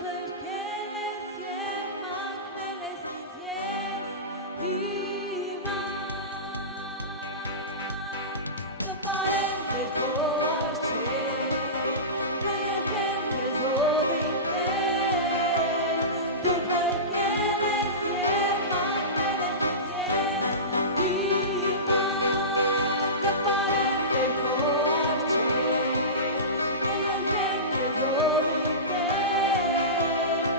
փրկել ես և մաքրել ես ինձ ես հիմա կպարեմ Տեր քո առջև կերգեմ քեզ ով իմ Տեր դու փրկել ես և մաքրել ես ինձ ես հիմա կպարեմ Տեր քո առջև կերգեմ քեզ ով իմ Տեր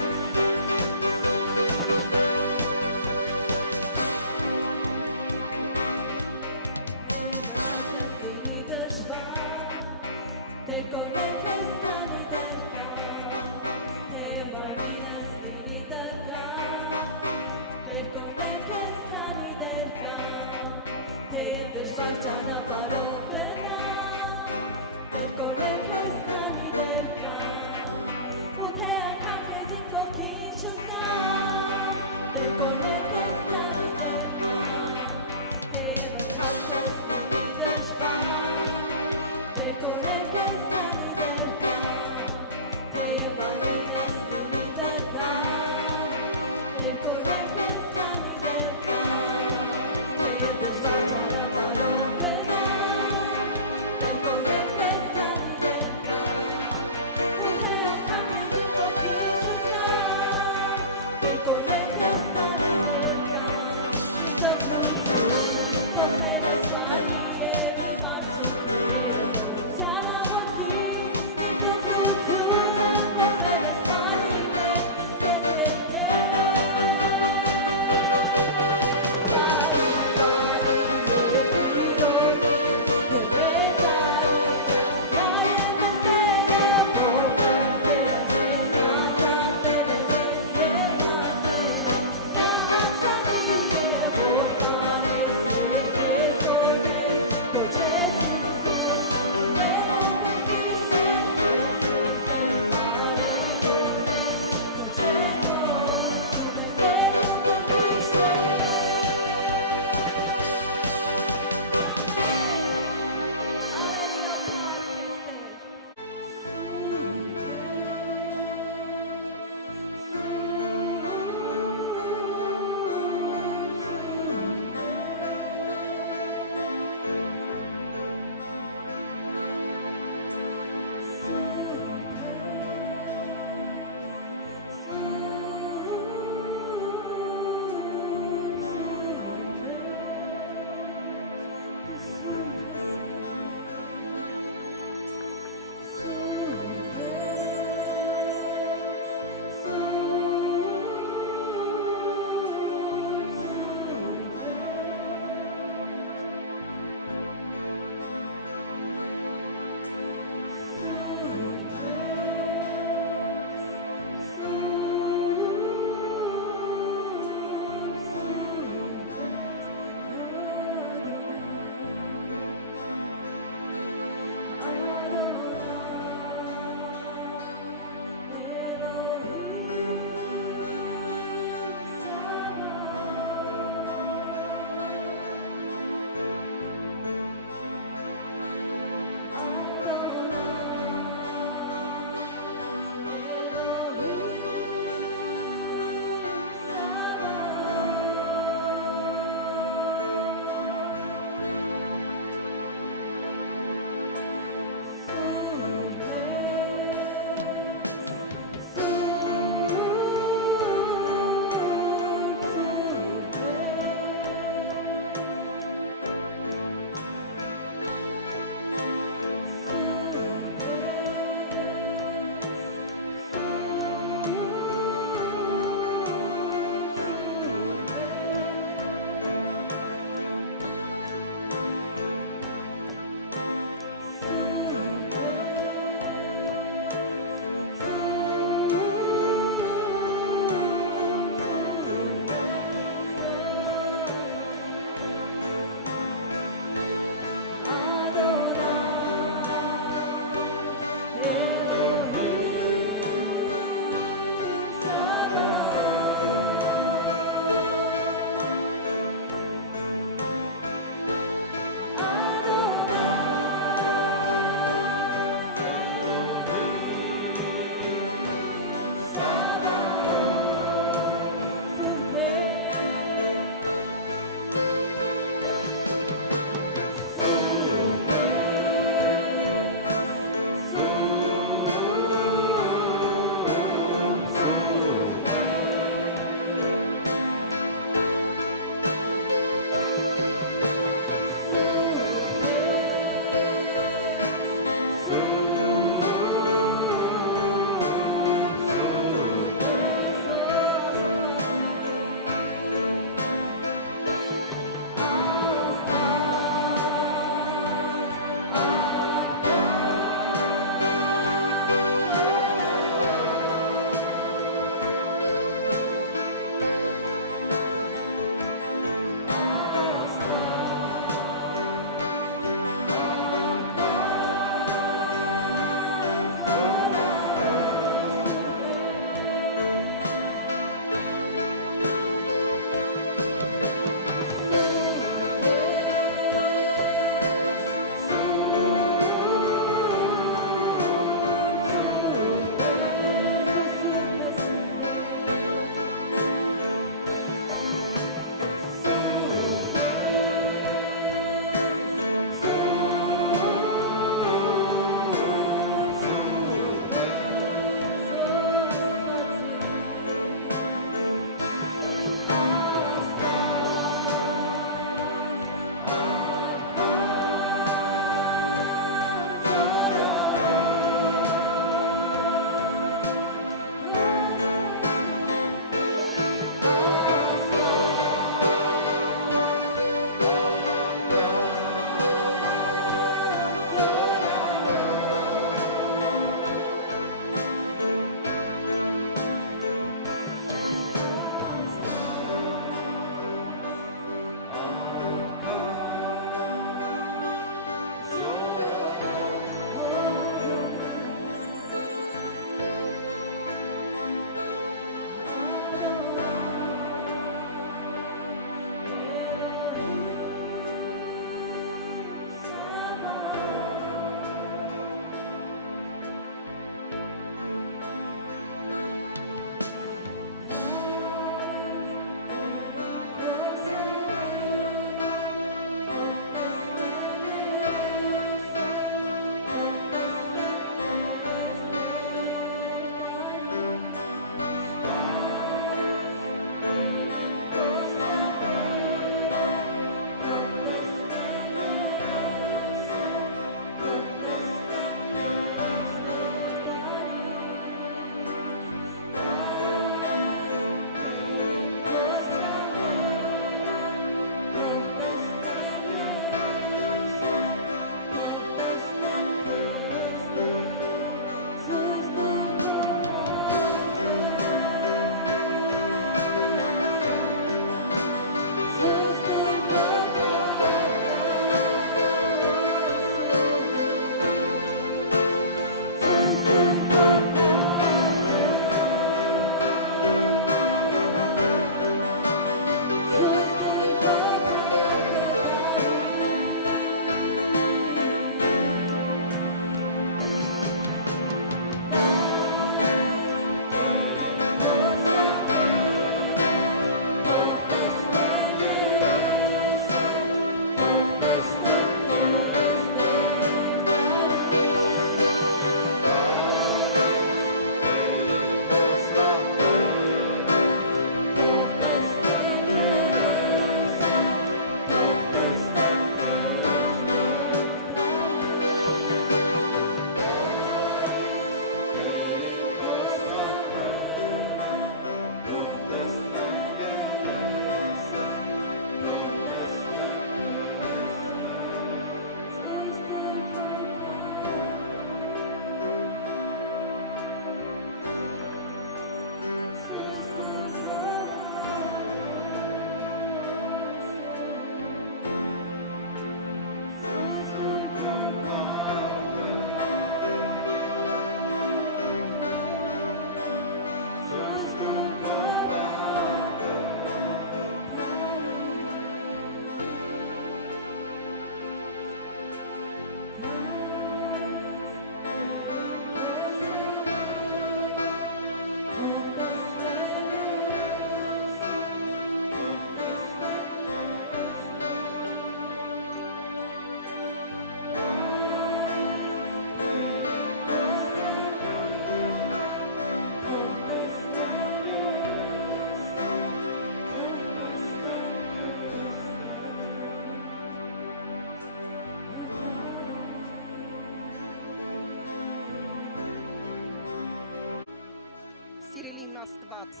Սիրելի իմ Աստված,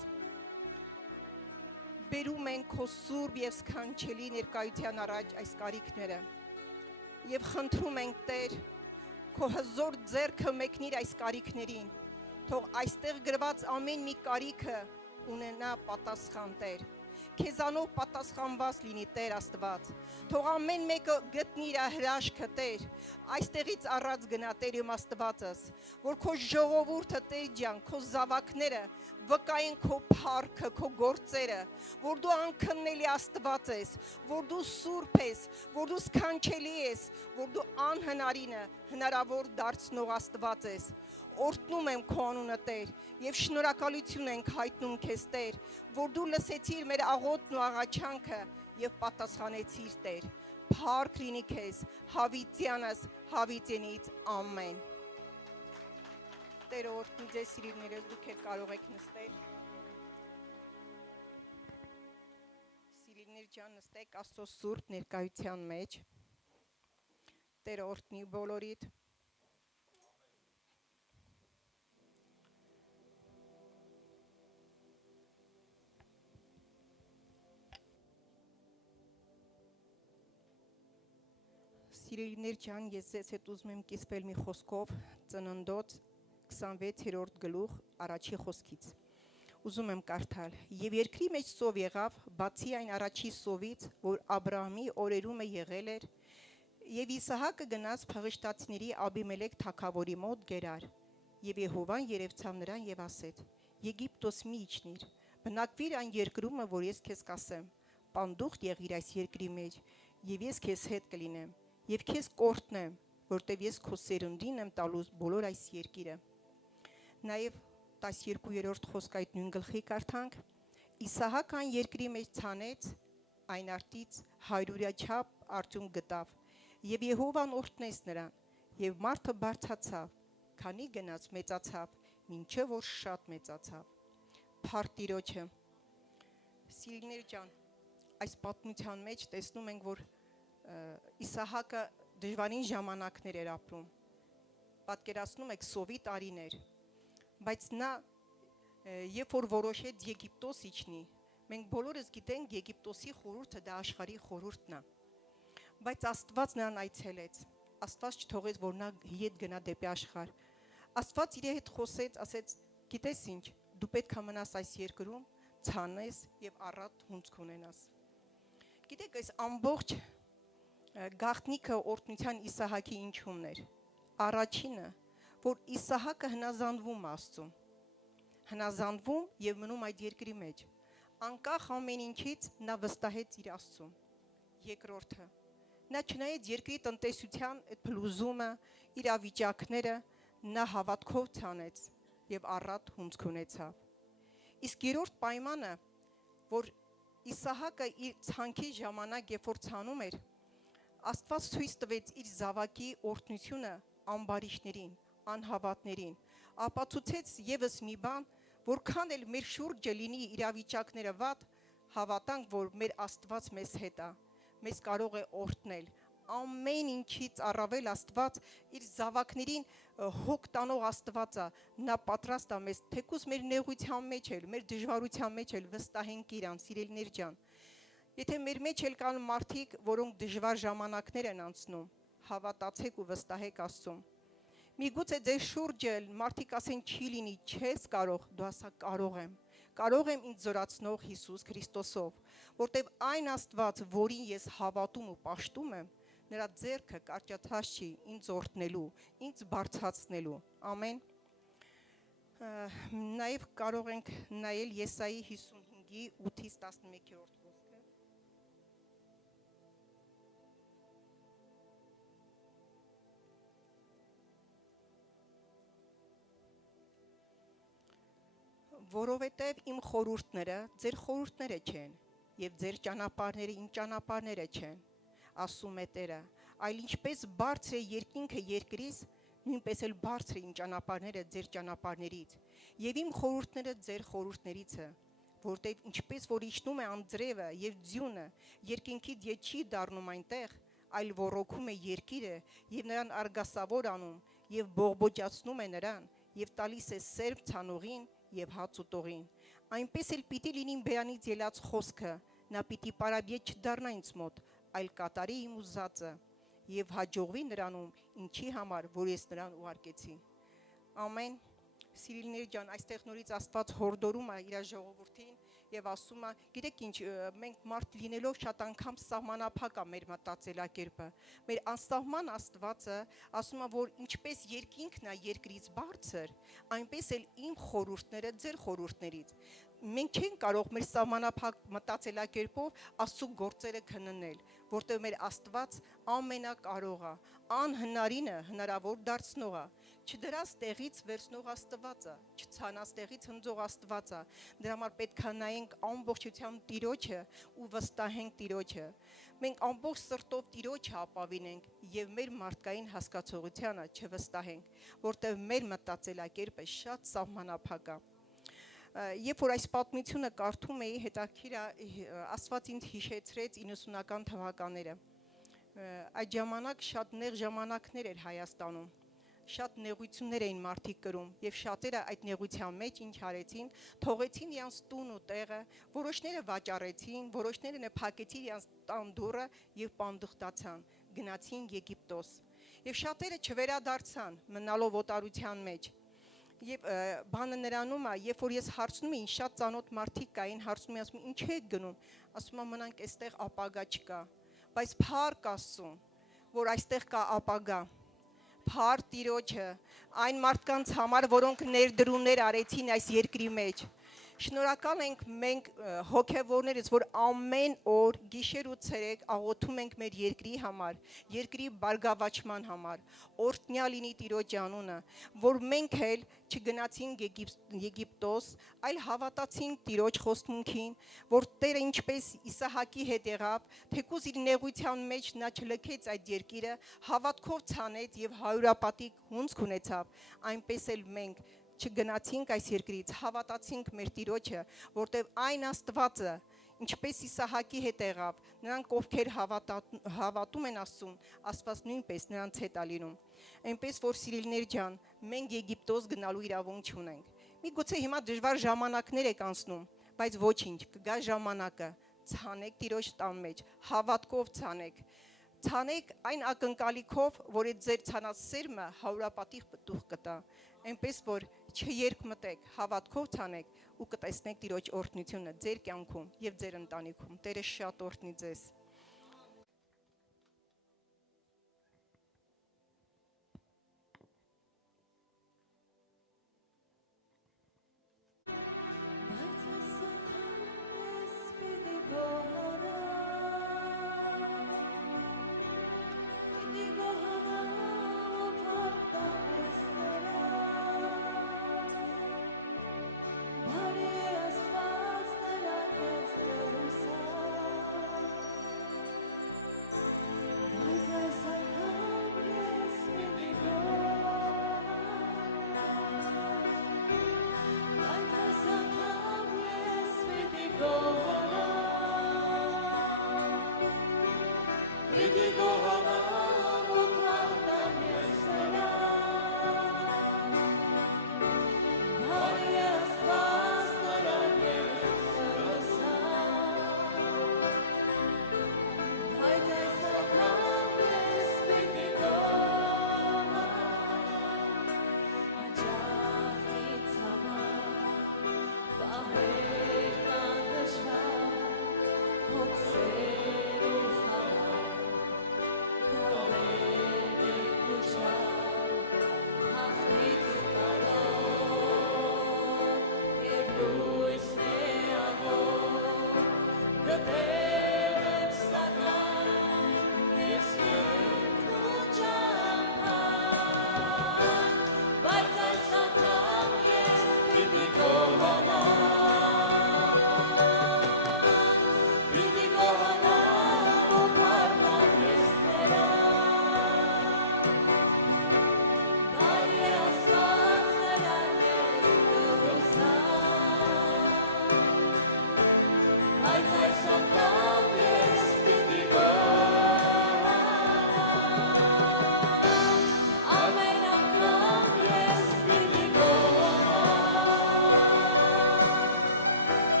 բերում ենք քո սուրբ եւ սքանչելի ներկայության առաջ այս կարիքները եւ խնդրում ենք Տեր, քո հզոր ձեռքը մեկնիր այս կարիքներին, թող այստեղ գրված ամեն մի կարիքը ունենա պատասխան Տեր, քեզանով պատասխանված լինի Տեր Աստված, թող ամեն մեկը գտնի իր հրաշքը Տեր, այստեղից առած գնա Տեր իմ Աստվածս, որ քո ժողովուրդը Տեր ջան, քո զավակները վկայեն քո փառքը, քո գործերը, որ դու անքննելի Աստված ես, որ դու սուրբ ես, որ դու սքանչելի ես, որ դու անհնարինը հնարավոր դարձնող Աստված ես։ Օրհնում եմ քո անունը Տեր եւ շնորհակալություն ենք հայտնում քեզ Տեր, որ դու լսեցիր մեր աղոթն ու աղաչանքը եւ պատասխանեցիր Տեր։ Փառք լինի քեզ, հավիտյանս, հավիտենից ամեն։ Տեր օրհնի ձեզ սիրելիներս, դուք եք կարող եք նստել։ Սիրելիներ ջան, նստեք Աստծո սուրբ ներկայության մեջ։ Տեր օրհնի բոլորիդ։ Սիրելիներ ջան, ես ձեզ հետ ուզում եմ կիսվել մի խոսքով Ծննդոց 26-րդ գլուխ առաջի խոսքից։ Ուզում եմ կարդալ. Եվ երկրի մեջ սով եղավ, բացի այն առաջի սովից, որ Աբրահամի օրերում է եղել էր, եւ Իսահակը գնաց փղշտացիների Աբիմելեք թագավորի մոտ Գերար, եւ Եհովան երևցավ նրան եւ ասեց. Եգիպտոս մի իջնիր, բնակվիր այն երկրումը, որ ես քեզ կասեմ, պանդուխտ եղիր այս երկրի մեջ, եւ ես քեզ հետ կլինեմ, եւ քեզ կորտնեմ, որտեւ ես քո սերունդին եմ տալուս բոլոր այս երկիրը։ Նաեւ 12-րդ խոսք այդ նույն գլխի կարդանք. Իսահակ այն երկրի մեջ ցանեց, այն արտից 100 չափ արդյունք գտավ, եւ Եհովան օրհնեց նրան, եւ մարդը բարձացավ, քանի գնաց մեծացավ, մինչեւ որ շատ մեծացավ։ Փառք Տիրոջը։ Սիրելիներ ջան, այս պատմության մեջ տեսնում ենք, որ Իսահակը դժվարին ժամանակներ էր ապրում։ Պատկերացնում եք սովի տարիներ, բայց նա երբ որ որոշեց Եգիպտոս իջնի, մենք բոլորս գիտենք Եգիպտոսի խորհուրդը դա աշխարհի խորհուրդն է, բայց Աստված նրան այցելեց, Աստված չթողեց, որ նա հետ գնա դեպի աշխարհ։ Աստված իր հետ խոսեց, ասեց. գիտես ինչ, դու պետք է մնաս այս երկրում, ցանես եւ առատ հունձք ունենաս։ Գիտեք, այս ամբողջ գաղտնիքը օրհնության Իսահակի ինչումն էր։ Առաջինը, որ Իսահակը հնազանդվում Աստծուն, հնազանդվում եւ մնում այդ երկրի մեջ, անկախ ամեն ինչից նա վստահեց իր Աստծուն։ Երկրորդը, նա չնայած երկրի տնտեսության այդ փլուզումը, իրավիճակները, նա հավատքով ցանեց եւ առատ հունձք ունեցավ։ Իսկ երրորդ պայմանը, որ Իսահակը իր ցանքի ժամանակ երբ որ ցանում էր, Աստված ցույց տվեց իր զավակի օրհնությունը ամբարիշներին, անհավատներին, ապացուցեց եւս մի բան, որքան էլ մեր շուրջը լինի իրավիճակները վատ, հավատանք, որ մեր Աստված մեզ հետ է, մեզ կարող է օրհնել, ամեն ինչից առավել Աստված իր զավակներին հոգ տանող Աստված է, նա պատրաստ է մեզ, թեկուզ մեր նեղության մեջ էլ, մեր դժվարության մեջ էլ վստահենք իրան, սիրելիներ ջան։ Եթե մեր մեջ էլ կան մարդիկ, որոնք դժվար ժամանակներ են անցնում, հավատացեք ու վստահեք Աստծուն։ Միգուցե ձեր շուրջը մարդիկ ասեն չի լինի, չես կարող, դու ասա կարող եմ ինձ զորացնող Հիսուս Քրիստոսով, որտեվ այն Աստված, որին ես հավատում ու պաշտում եմ, նրա ձեռքը կարճացած չի ինձ օրհնելու, ինձ բարձրացնելու։ Ամեն։ Նաև կարող ենք նայել Եսայի 55-ի 8-ից 11-րդ խոսքը։ 8-ից որովհետև իմ խորհուրդները ձեր խորհուրդները չեն, եւ ձեր ճանապարհները իմ ճանապարհները չեն, ասում է Տերը, այլ ինչպես բարձր է երկինքը երկրից, նույնպես էլ բարձր է իմ ճանապարհները ձեր ճանապարհներից, եւ իմ խորհուրդները ձեր խորհուրդներիցը, որտեղ ինչպես որ իջնում է անձրևը եւ ձյունը, երկինքի դիե չի դառնում այնտեղ, այլ ոռոգում է երկիրը եւ նրան արգասավոր անում եւ բողբոջացնում է նրան եւ տալիս է սերմ ցանողին եւ հաց ուտողին, այնպես էլ պիտի լինի բերանից ելած խոսքը, նա պիտի պարաբիետ չդառնա ինձ մոտ, այլ կատարի իմ ուզածը եւ հաջողվի նրանում, ինչի համար, որ ես նրան ուղարկեցի։ Ամեն Սիրելիներ ջան, այստեղ նորից Աստված հորդորում է իր ժողովրդին եւ ասում է, գիտեք ինչ, մենք մարդ լինելով շատ անգամ սահմանափակ է մեր մտածելակերպը։ Մեր անսահման Աստվածը ասում է, որ ինչպես երկինքն է երկրից բարձր, այնպես էլ իմ խորհուրդները ձեր խորհուրդներից։ Մենք չենք կարող մեր սահմանափակ մտածելակերպով Աստծո գործերը քննել, որտեղ մեր Աստված ամենակարող է, անհնարինը հնարավոր դարձնող է, չդրած տեղից վերցնող Աստված է, չցանած տեղից հնձող Աստված է։ Դրա համար պետք է նայենք ամբողջությամբ Տիրոջը ու վստահենք Տիրոջը։ Մենք ամբողջ սրտով Տիրոջը ապավինենք եւ մեր մարդկային հասկացողությանը չվստահենք, որտեղ մեր մտածելակերպը շատ սահմանափակ է։ Երբ որ այս պատմությունը կարդում էի, հետաքրքիր Աստված ինձ հիշեցրեց 90-ական թվականները։ Այդ ժամանակ շատ նեղ ժամանակներ էր Հայաստանում, շատ նեղություններ էին մարդիկ կրում եւ շատերը այդ նեղության մեջ ինչ արեցին, թողեցին իրանց տուն ու տեղը, որոշները վաճառեցին, որոշները փակեցին իրանց տան դուռը եւ պանդխտացան, գնացին Եգիպտոս։ Եվ շատերը չվերադարձան, մնալով օտարության մեջ։ Եվ բանը նրանում է, երբ որ ես հարցնում եմ, շատ ծանոթ մարդիկ կային, հարցնում եմ, ասում ինչ եք գնում, ասում եմ մնանք այստեղ ապագա չկա, բայց փառք Աստծուն, որ այստեղ կա ապագա, փառք Տիրոջը, այն մարդկանց համար, որոնք ներդրումներ արեցին այս երկրի մեջ։ Շնորհակալ ենք մենք հոգևորներս, որ ամեն օր գիշեր ու ցերեկ աղոթում ենք մեր երկրի համար, երկրի բարգավաճման համար, օրհնյալ լինի Տիրոջ անունը, որ մենք էլ չգնացինք Եգիպտոս, այլ հավատացինք Տիրոջ խոստմունքին, որ Տերը ինչպես Իսահակի հետ եղավ, թեկուզ իր նեղության մեջ նա չլքեց այդ երկիրը, հավատքով ցանեց եւ հարյուրապատիկ հունձք ունեցավ, այնպես էլ մենք չգնացինք այս երկրից, հավատացինք մեր Տիրոջը, որտեղ այն Աստվածը, ինչպես Իսահակի հետ եղավ, նրանք ովքեր հավատում են Աստծուն, Աստված նույնպես նրանց հետ է լինում։ Այնպես որ սիրելիներ ջան, մենք Եգիպտոս գնալու իրավունք չունենք։ Միգուցե հիմա դժվար ժամանակներ եք անցնում, բայց ոչինչ, կգա ժամանակը, ցանեք Տիրոջ տան մեջ, հավատքով ցանեք։ Ցանեք այն ակնկալիքով, որ այդ ձեր ցանած սերմը հարյուրապատիկ պտուղ կտա։ Այնպես որ չերկմտեք, հավատքով ցանեք ու կտեսնեք Տիրոջ օրհնությունը ձեր կյանքում եւ ձեր ընտանիքում։ Տերը շատ օրհնի ձեզ։ Go,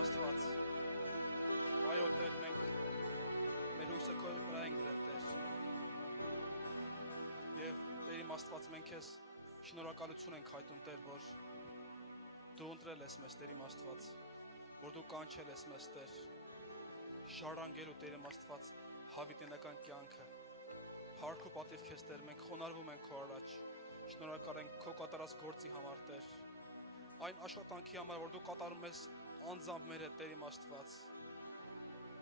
Աստված, այո Տեր, մենք մեր հույսը քո վրա ենք դրել, Տեր։ Եվ Տեր իմ Աստված, մենք քեզ շնորհակալություն ենք հայտնում, Տեր, որ դու ընտրել ես մեզ, Տեր իմ Աստված, որ դու կանչել ես մեզ, Տեր, շարանգելու, Տեր իմ Աստված, հավիտենական կյանքը։ Փառք ու պատիվ քեզ, Տեր, մենք խոնարհվում ենք քո առաջ, շնորհակալ ենք քո կատարած գործի համար, Տեր, այն աշխատանքի համար, որ դու կատարում ես անձամբ մեր հետ, Տեր իմ Աստված,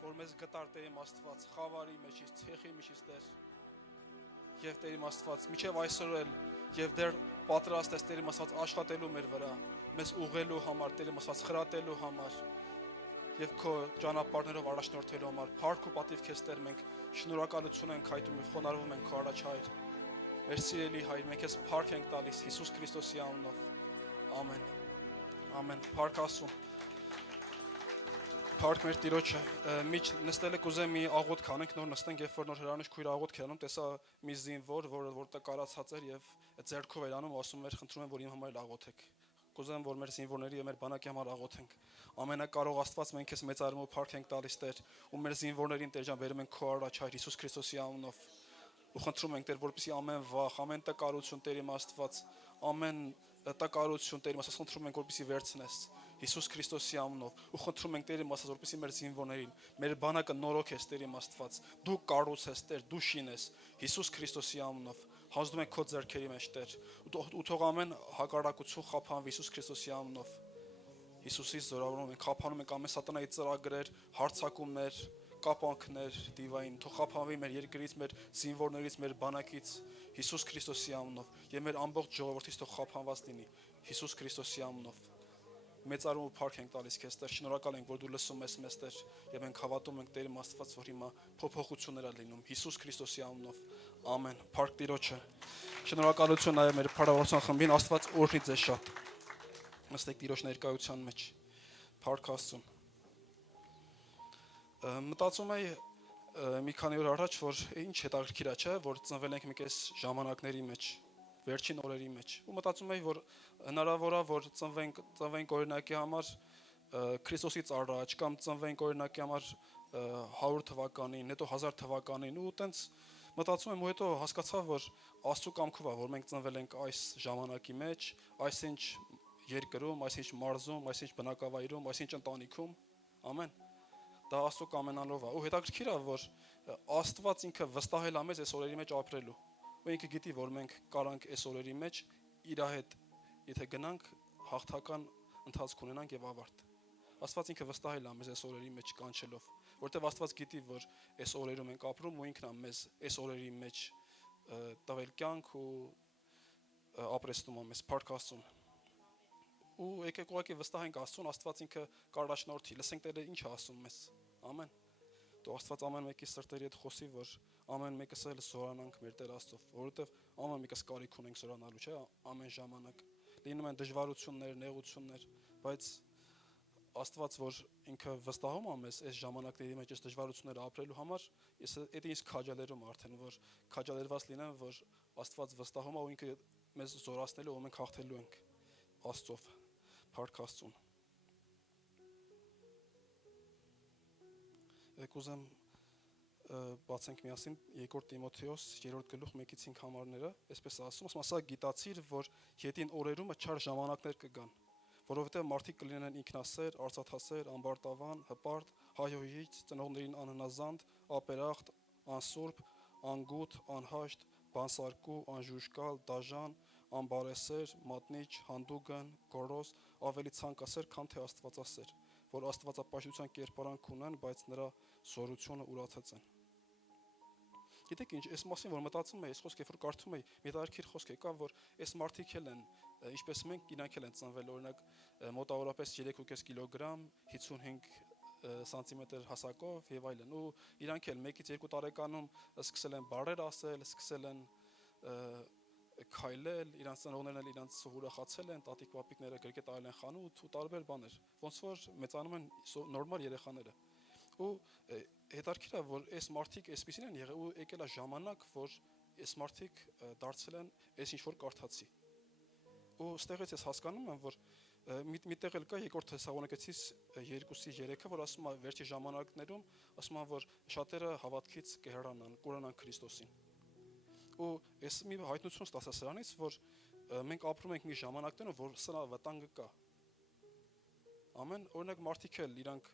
որ մեզ գտար, Տեր իմ Աստված, խավարի մեջից, ցեխի միջից, Տեր, եւ Տեր իմ Աստված, միջև այսօր էլ եւ դեռ պատրաստ ես, Տեր իմ Աստված, աշխատելու մեր վրա, մեզ ուղղելու համար, Տեր իմ Աստված, խրատելու համար եւ քո ճանապարհներով առաջնորդելու համար։ Փառք ու պատիվ քեզ, Տեր, մենք շնորհակալություն ենք հայտնում եւ խոնարհվում ենք քո առաջ, Հայր։ Մեր սիրելի Հայր, մենք քեզ փառք ենք տալիս Հիսուս Քրիստոսի անունով։ Ամեն։ Ամեն։ Փառք Աստծուն։ Փառք մեր Տիրոջը։ Միջ նստել եք ուզեմ մի աղոթք անենք, նոր նստենք, երբ որ նոր հրանիշ քույր աղոթք էր անում, տեսա մի զինվոր, որը տկարացած էր եւ ձեռքով էր անում, ասում էր, խնդրում եմ, որ իմ համար աղոթեք։ Կուզեմ, որ մեր զինվորների եւ մեր բանակի համար աղոթենք։ Ամենակարող Աստված, մենք քեզ մեծարում ու փառք ենք տալիս, Տեր, ու մեր զինվորներին, Տեր ջան, բերում ենք քո առաջ, Հայր Հիսուս Քրիստոսի անունով։ Ու խնդրում ենք, Տեր, որպեսզի ամեն վախ, ամեն տկարություն, Տեր իմ Աստված, ամեն տկարություն, Տեր իմ Աստված, խնդրում ենք, որպեսզի վերցնես Հիսուս Քրիստոսի անունով։ Ու խնդրում ենք, Տեր իմ Աստված, որպեսզի մեր զինվորներին, մեր բանակը նորոգես, Տեր իմ Աստված, դու կառուցես, Տեր, դու շինես Հիսուս Քրիստոսի անունով։ Հանձնում ենք քո ձեռքերի մեջ, Տեր, ու թող ամեն հակառակություն խափանվի Հիսուս Քրիստոսի անունով։ Հիսուսից զորավորում ենք, խափանում ենք ամեն սատանայի ծրագրեր, հարձակումներ, կապանքներ, դիվային, թող խափանվի մեր երկրից, մեր զինվորներից, մեր բանակից Հիսուս Քրիստոսի անունով եւ մեր ամբողջ ժողովրդից թող խափանված լինի Հիսուս Քրիստոսի անունով։ Մեծարում ու փառք ենք տալիս քեզ, Տեր, շնորհակալ ենք, որ դու լսում ես մեզ, Տեր, եւ մենք հավատում ենք, Տեր իմ Աստված, որ հիմա փոփոխություններ ա լինում Հիսուս Քրիստոսի անունով։ Ամեն։ Փառք Տիրոջը։ Շնորհակալություն նաեւ մեր փառավորության խմբին, Աստված օրհնի ձեզ շատ։ Նստեք Տիրոջ ներկայության մեջ։ Փառք Աստծուն։ Մտածում եմ մի քանի օր առաջ, որ ինչ հետաքրքիր է, չէ, որ ծնվել ենք մենք այս ժամանակների մեջ, վերջին օրերի մեջ։ Ու մտածում եմ, որ հնարավոր է, որ ծնվենք օրինակի համար Քրիստոսից առաջ կամ ծնվենք օրինակի համար 100 թվականին, հետո 1000 թվականին ու տենց Մտածում եմ ու հետո հասկացա, որ Աստծո կամքով է, որ մենք ծնվել ենք այս ժամանակի մեջ, այսինչ երկրում, այսինչ մարզում, այսինչ բնակավայրում, այսինչ ընտանիքում, ամեն։ Դա Աստծո կամենալով է։ Ու հետաքրքիր է, որ Աստված ինքը վստահել է մեզ այս օրերի մեջ ապրելու։ Ու ինքը գիտի, որ մենք կարանք այս օրերի մեջ իր հետ, եթե գնանք, հաղթական ընթացք ունենանք եւ ավարտ։ Աստված ինքը վստահել է մեզ այս օրերի մեջ կանչելով, որտեվ Աստված գիտի, որ այս օրերում ենք ապրում ու ինքն է մեզ այս օրերի մեջ տվել կյանք ու ապրեստում է մեզ Փառք Աստծուն։ Ու եկեք ուղղակի վստահենք Աստծուն, Աստված ինքը կարաշնորհի, լսենք Տերը ինչ է ասում մեզ։ Ամեն։ Դու Աստված ամեն մեկի սրտերի հետ խոսի, որ ամեն մեկս էլ զորանանք մեր Տեր Աստծով, որովհետև ամեն մեկս կարիք ունենք զորանալու, չէ՞, ամեն ժամանակ։ Լինում են դժվարություններ, նեղություններ, բայց Աստված, որ ինքը վստահում է մեզ այս ժամանակների մեջ այս դժվարությունները ապրելու համար, ես դա ինձ քաջալերում արդեն, որ քաջալերված լինեմ, որ Աստված վստահում է ու ինքը մեզ զորացնելու ու մենք հաղթելու ենք Աստծով, Փառք Աստծուն։ Եկեք ուզեմ բացենք միասին 2 Տիմոթեոս 3-րդ գլուխ 1-5 համարները, այսպես ասում, ասա գիտացիր, որ յետին օրերումը չար ժամանակներ կգան, որովհետև մարդիկ կլինեն ինքնասեր, արծաթասեր, ամբարտավան, հպարտ, հայհոյիչ, ծնողներին անհնազանդ, ապերախտ, անսուրբ, անգութ, անհաշտ, բանսարկու, անժուժկալ, դաժան, անբարեսեր, մատնիչ, հանդուգն, գորոզ, ավելի ցանկասեր, քան թե աստվածասեր, որ աստվածապաշտության կերպարանք ունեն, բայց նրա զորությունը ուրացած են։ Գիտեք ինչ, այս մասին որ մտածում եմ, այս խոսքը որ կարդում եմ, մի տարբեր խոսք եկա, որ այս մարդիկ էլ են, ինչպես մենք իրանք էլ են ծնվել, օրինակ մոտավորապես 3.5 կիլոգրամ, 55 սանտիմետր հասակով եւ այլն, ու իրանք էլ 1-ից 2 տարեկանում սկսել են բարեր ասել, սկսել են քայլել, իրանց ծնողներն էլ իրանց ուրախացել են, տատիկ պապիկները գրկետ այլ են խանութ ու տարբեր բաներ, ոնց որ մեծանում են նորմալ երեխաները։ Ու հետարքիր է, որ այս մարդիկ այսպեսին են եղել ու եկել է ժամանակ, որ այս մարդիկ դարձել են այս ինչ որ կարդացի։ Ու ստեղից ես հասկանում եմ, որ միտեղ էլ կա 2 Թեսաղոնիկեցիս 2:3-ը, որ ասում է վերջի ժամանակներում, ասում է, որ շատերը հավատքից կհեռանան, կուրանան Քրիստոսին։ Ու ես մի հայտնություն ստացա սրանից, որ մենք ապրում ենք մի ժամանակներում, որ սրա վտանգը կա։ Ամեն, օրինակ մարդիկ էլ իրանք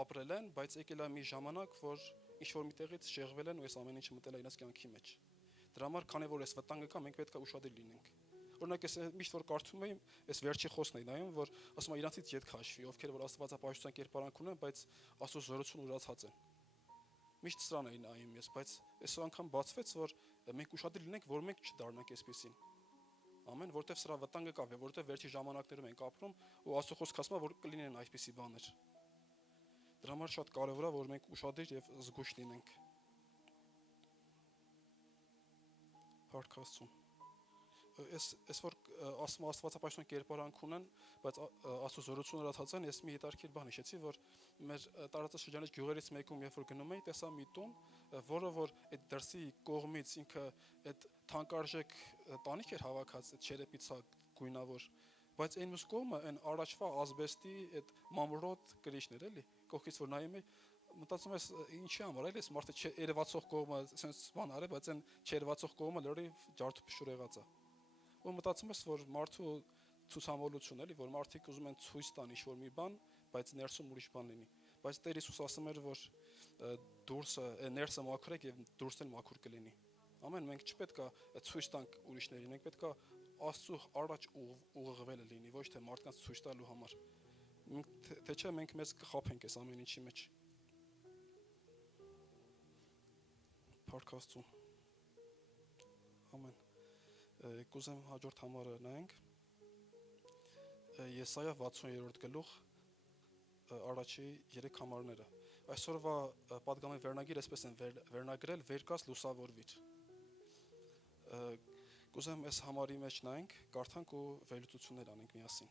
ապրել են, բայց եկել է մի ժամանակ, որ ինչ-որ միտեղից շեղվել են ու այս ամեն ինչը մտել է իրենց կյանքի մեջ։ Դրա համար, քանի որ այս վտանգը կա, մենք պետք է ուշադիր լինենք։ Օրինակ ես միշտ որ կարդում եմ, այս վերջի խոսքն է նայում, որ ասում է իրանցից յետ քաշվի, ովքեր որ աստվածապաշտության կերպարանք ունեն, բայց Աստծո զորություն ուրացած են։ Միշտ սրան էի նայում ես, բայց այսօր անգամ բացվեց, որ մենք ուշադիր լինենք, որ մենք չդառնանք այսպեսին։ Ամեն, որտեվ սրա վտանգը կա, որտեվ վերջի ժամանակներում ենք ապրում ու Աստծո խոսքը ասում է, որ կլինեն այսպիսի բաներ։ Դրա համար շատ կարևոր է, որ մենք ուշադիր եւ զգույշ լինենք։ Փառք Աստծուն։ Ես որ ասում աստվածապաշտության կերպարանք ունեն, բայց Աստծո զորությունը ուրացած են, ես մի հետարքիր բան հիշեցի, որ մեր տարածաշրջանից գյուղերից մեկում երբ որ գնում էի, տեսա մի տուն, որը որ այդ դրսի կողմից ինքը այդ թանկարժեք տանիք էր հավաքած, այդ չերեպիցա գույնավոր, բայց այն մյուս կողմը այն առաջվա ասբեստի այդ մամրոտ կրիչներ էլի, կողքից որ նայում էի, մտածում ես ինչի համար էլի, այս մարդը երևացող կողմը sense բան արել, բայց այն չերևացող կողմը լրիվ ջարդուփշուր եղած է։ Ու մտածում ես, որ մարդու ցուցամոլություն էլի, որ մարդիկ ուզում են ցույց տան ինչ-որ մի բան, բայց ներսում ուրիշ բան լինի։ Բայց Տեր Հիսուս ասում էր, որ դուրսը, ներսը մաքուր է եւ դուրսն էլ մաքուր կլինի։ Ամեն, մենք չպետք է ցույց տանք ուրիշներին, մենք պետք է Աստծո առաջ ուղղվելը լինի, ոչ թե մարդկանց ցույց տալու համար։ Թե չէ մենք մեզ կխաբենք այս ամեն ինչի մեջ։ Փառք Աստծուն։ Ամեն։ Կուզեմ հաջորդ համարը նայենք։ Եսայա 60-րդ գլուխ առաջի 3 համարները։ Այսօրվա պատգամի վերնագիրը այսպես են վերնագրել «Վերկաս լուսավորվիր»։ Կուզեմ այս համարի մեջ նայենք, կարդանք ու վերլուծություններ անենք միասին։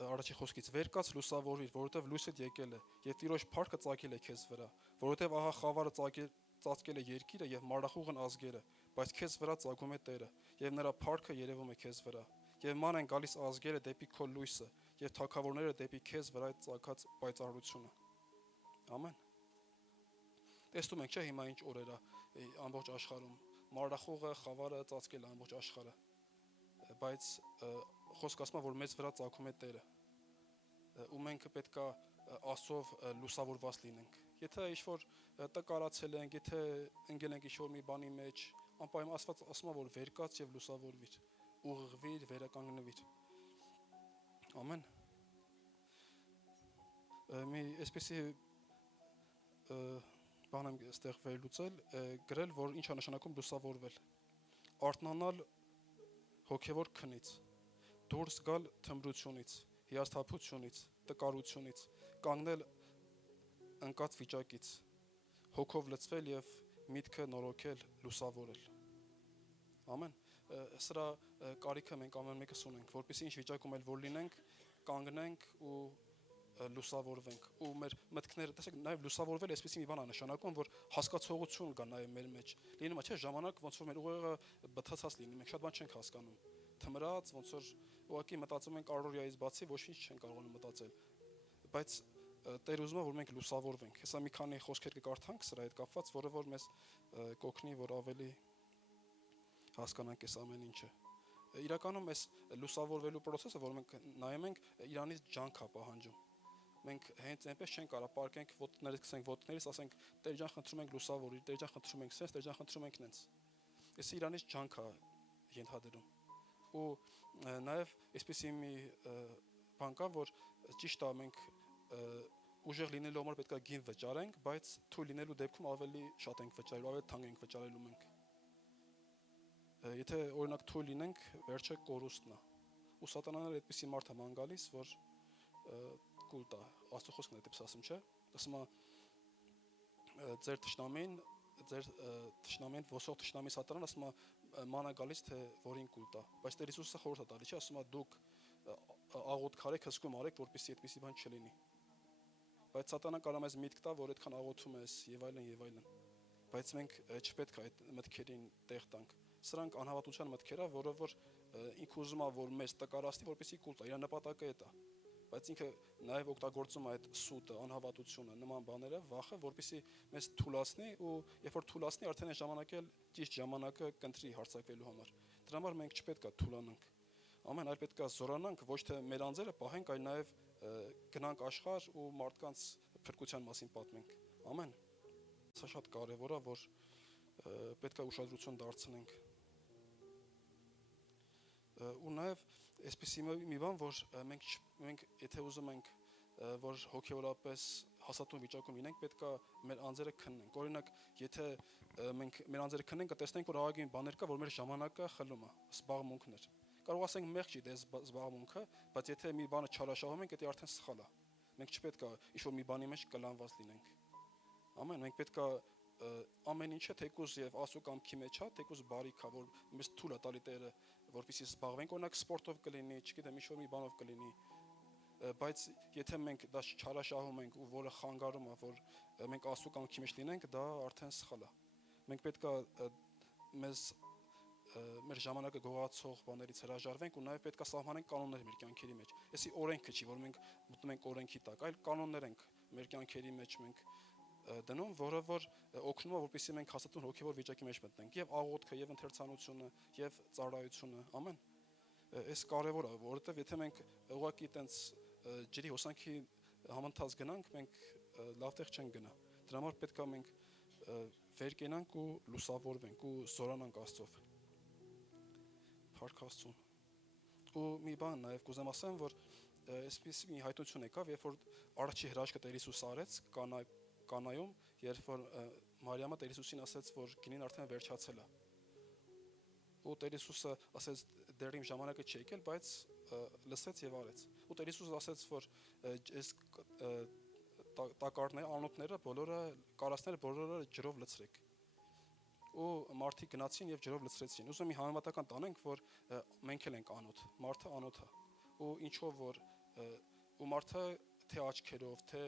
Առաջի խոսքից «Վերկաց լուսավորվիր, որովհետև լույսդ եկել է, եւ Տիրոջ փառքը ծագել է քեզ վրա, որովհետև ահա խավարը ծածկել է երկիրը եւ մարախուղն ազգերը, բայց քեզ վրա ծագում է Տերը, եւ նրա փառքը երևում է քեզ վրա։ Եվ ման են գալիս ազգերը դեպի քո լույսը, եւ թագավորները դեպի քեզ վրա ծագած պայծառությունը»։ Ամեն։ Տեսնում ենք, չէ՞, հիմա ինչ օրեր է ամբողջ աշխարհում։ Մարախուղը, խավարը ծածկել է ամբողջ աշխարհը։ Բայց խոսք ասում է, որ մեծ վրա ծագում է Տերը։ Ու մենք պետքա Աստծով լուսավորված լինենք։ Եթե ինչ-որ տկարացել ենք, եթե ընկել ենք ինչ-որ մի բանի մեջ, անպայման Աստված ասում է, որ վեր կաց եւ լուսավորվիր, ուղղվիր, վերականգնվիր։ Ամեն։ Մի այսպեսի բան եմ այստեղ վերլուծել, գրել, որ ինչ է նշանակում լուսավորվել։ Արթնանալ հոգևոր քնից, դուրս գալ թմրությունից, հիասթափությունից, տկարությունից, կանգնել ընկած վիճակից, հոգով լցվել եւ միտքը նորոգել, լուսավորել։ Ամեն։ Սրա կարիքը մենք ամեն մեկս ունենք, որպեսզի ինչ վիճակում էլ որ լինենք, կանգնենք ու լուսավորվենք ու մեր մտքները, տեսեք, նաև լուսավորվել այսպեսի մի բան է նշանակում, որ հասկացողություն կա նաև մեր մեջ։ Լինում է, չէ՞, ժամանակ ոնց որ մեր ուղեղը բթացած լինի, մենք շատ բան չենք հասկանում։ Թմրած, ոնց որ ուղղակի մտածում ենք առօրյայից բացի ոչ ինչ չենք կարողանում մտածել։ Բայց Տեր ուզում է, որ մենք լուսավորվենք։ Հեսա մի քանի խոսքեր կկարդանք սրա հետ կապված, որը որ մեզ կօգնի, որ ավելի հասկանանք այս ամեն ինչը։ Իրականում այս լուսավորվելու process-ը, որ մենք նայում ենք, իրանից ջանք է պահանջում։ Մենք հենց այնպես չենք կարող պարկենք ոտներից, գցենք ոտներից, ասենք Տեր ջան, խնդրում ենք լուսավորիր, Տեր ջան, խնդրում ենք սենց, Տեր ջան, խնդրում ենք նենց։ Այս իրանից ջանք է ենթադրում։ Ու նաև այսպեսի մի բան կա, որ ճիշտ է մենք ուժեղ լինելու համար պետք է գին վճարենք, բայց թույլ լինելու դեպքում ավելի շատ ենք վճարելու, ավելի թանկ ենք վճարելու մենք։ Եթե օրինակ թույլ լինենք, վերջը կորուստն է։ Ու սատանան էլ այդպեսի մարդ է ման գալիս, որ կուլ տա, Աստծո խոսքն է այդպես ասում, չէ՞։ Ասում է ձեր թշնամին, ոսող թշնամի սատանան ասում է մանա գալիս թե որին կուլ տա։ Բայց Տեր Հիսուսը խորհուրդ է տալիս, չէ՞, ասում է դուք աղոթք արեք, հսկում արեք, որպեսզի այդպեսի բան չլինի։ Բայց սատանան կարող է մեզ միտք տա, որ այդքան աղոթում ես եւ այլն եւ այլն։ Բայց մենք չպետք է այդ մտքերին տեղ տանք։ Սրանք անհավատության մտքեր է, որը որ ինքը ուզում է որ մեզ տկարացնի, որպեսզի կուլ տա, իր նպատակը է դա։ Բայց ինքը նաև օգտագործում է այդ սուտը, անհավատությունը, նման բաները, վախը, որպեսզի մեզ թուլացնի ու երբ որ թուլացնի, արդեն այն ժամանակ էլ ճիշտ ժամանակը կընտրի հարձակվելու համար։ Դրա համար մենք չպետք է թուլանանք։ Ամեն այլ պետք է զորանանք, ոչ թե մեր անձերը պահենք, այլ նաև գնանք աշխարհ ու մարդկանց փրկության մասին պատմենք։ Ամեն։ Սա շատ կարևոր է, որ պետք է ուշադրություն դարձնենք։ Ու նաև այսպեսի մի բան, որ մենք եթե ուզում ենք, որ հոգեորապես հասատուն վիճակում լինենք, պետք է մեր անձերը քննենք։ Օրինակ, եթե մենք մեր անձերը քննենք, կտեսնենք, որ ահագին բաներ կա, որ մեր ժամանակը խլում է, զբաղմունքներ։ Կարող ասենք մեղք չի դե զբաղմունքը, բայց եթե մի բանը չարաշահում ենք, դա արդեն սխալ է։ Մենք չպետք է ինչ-որ մի բանի մեջ կլանված լինենք։ Ամեն, մենք պետք է ամեն ինչը թեկուզ եւ Աստծո կամքի մեջ է, թեկուզ բարիք է, որ մեզ թույլ է տալի Տերը, որպեսզի զբաղվենք, օրինակ սպորտով կլինի, չգիտեմ, ինչ-որ մի բանով կլինի, բայց եթե մենք դա չարաշահում ենք ու որը խանգարում է, որ մենք Աստծո կամքի մեջ լինենք, դա արդեն սխալ է։ Մենք պետք է մեր ժամանակը գողացող բաներից հրաժարվենք ու նաև պետք է սահմանենք կանոններ մեր կյանքերի մեջ։ Այսի օրենքը չի, որ մենք մտնում ենք օրենքի տակ, այլ կանոններ ենք մեր կյանքերի մեջ մենք դնում, որը որ օգնում է, որպեսզի մենք հաստատուն հոգևոր վիճակի մեջ մտնենք, եւ աղոթքը, եւ ընթերցանությունը, եւ ծառայությունը, ամեն։ Այս կարևոր է, որովհետեւ եթե մենք ուղղակի այտենց ջրի հոսանքի համընթաց գնանք, մենք լավ տեղ չենք գնա։ Դրա համար պետք է մենք վեր կենանք ու լուսավորվենք ու զորանանք Աստծով։ Փառք Աստծուն։ Ու մի բան նաև կուզեմ ասեմ, որ այսպես մի հայտնություն եկավ, երբ որ առաջի հրաշքը Տեր Հիսուսը արեց Կանայում, երբ որ Մարիամը Տեր Հիսուսին ասաց, որ գինին արդեն վերջացել է։ Ու Տեր Հիսուսը ասաց, դեռ իմ ժամանակը չի եկել, բայց լսեց եւ արեց։ Ու Տեր Հիսուսը ասաց, որ այս տակառները, անոթները, բոլորը կարասները բոլորը ջրով լցրեք։ Ու մարդիկ գնացին եւ ջրով լցրեցին։ Ուզում եմ համեմատական տանենք, որ մենք էլ ենք անոթ, մարդը անոթ է։ Ու ինչով որ ու մարդը թե աչքերով, թե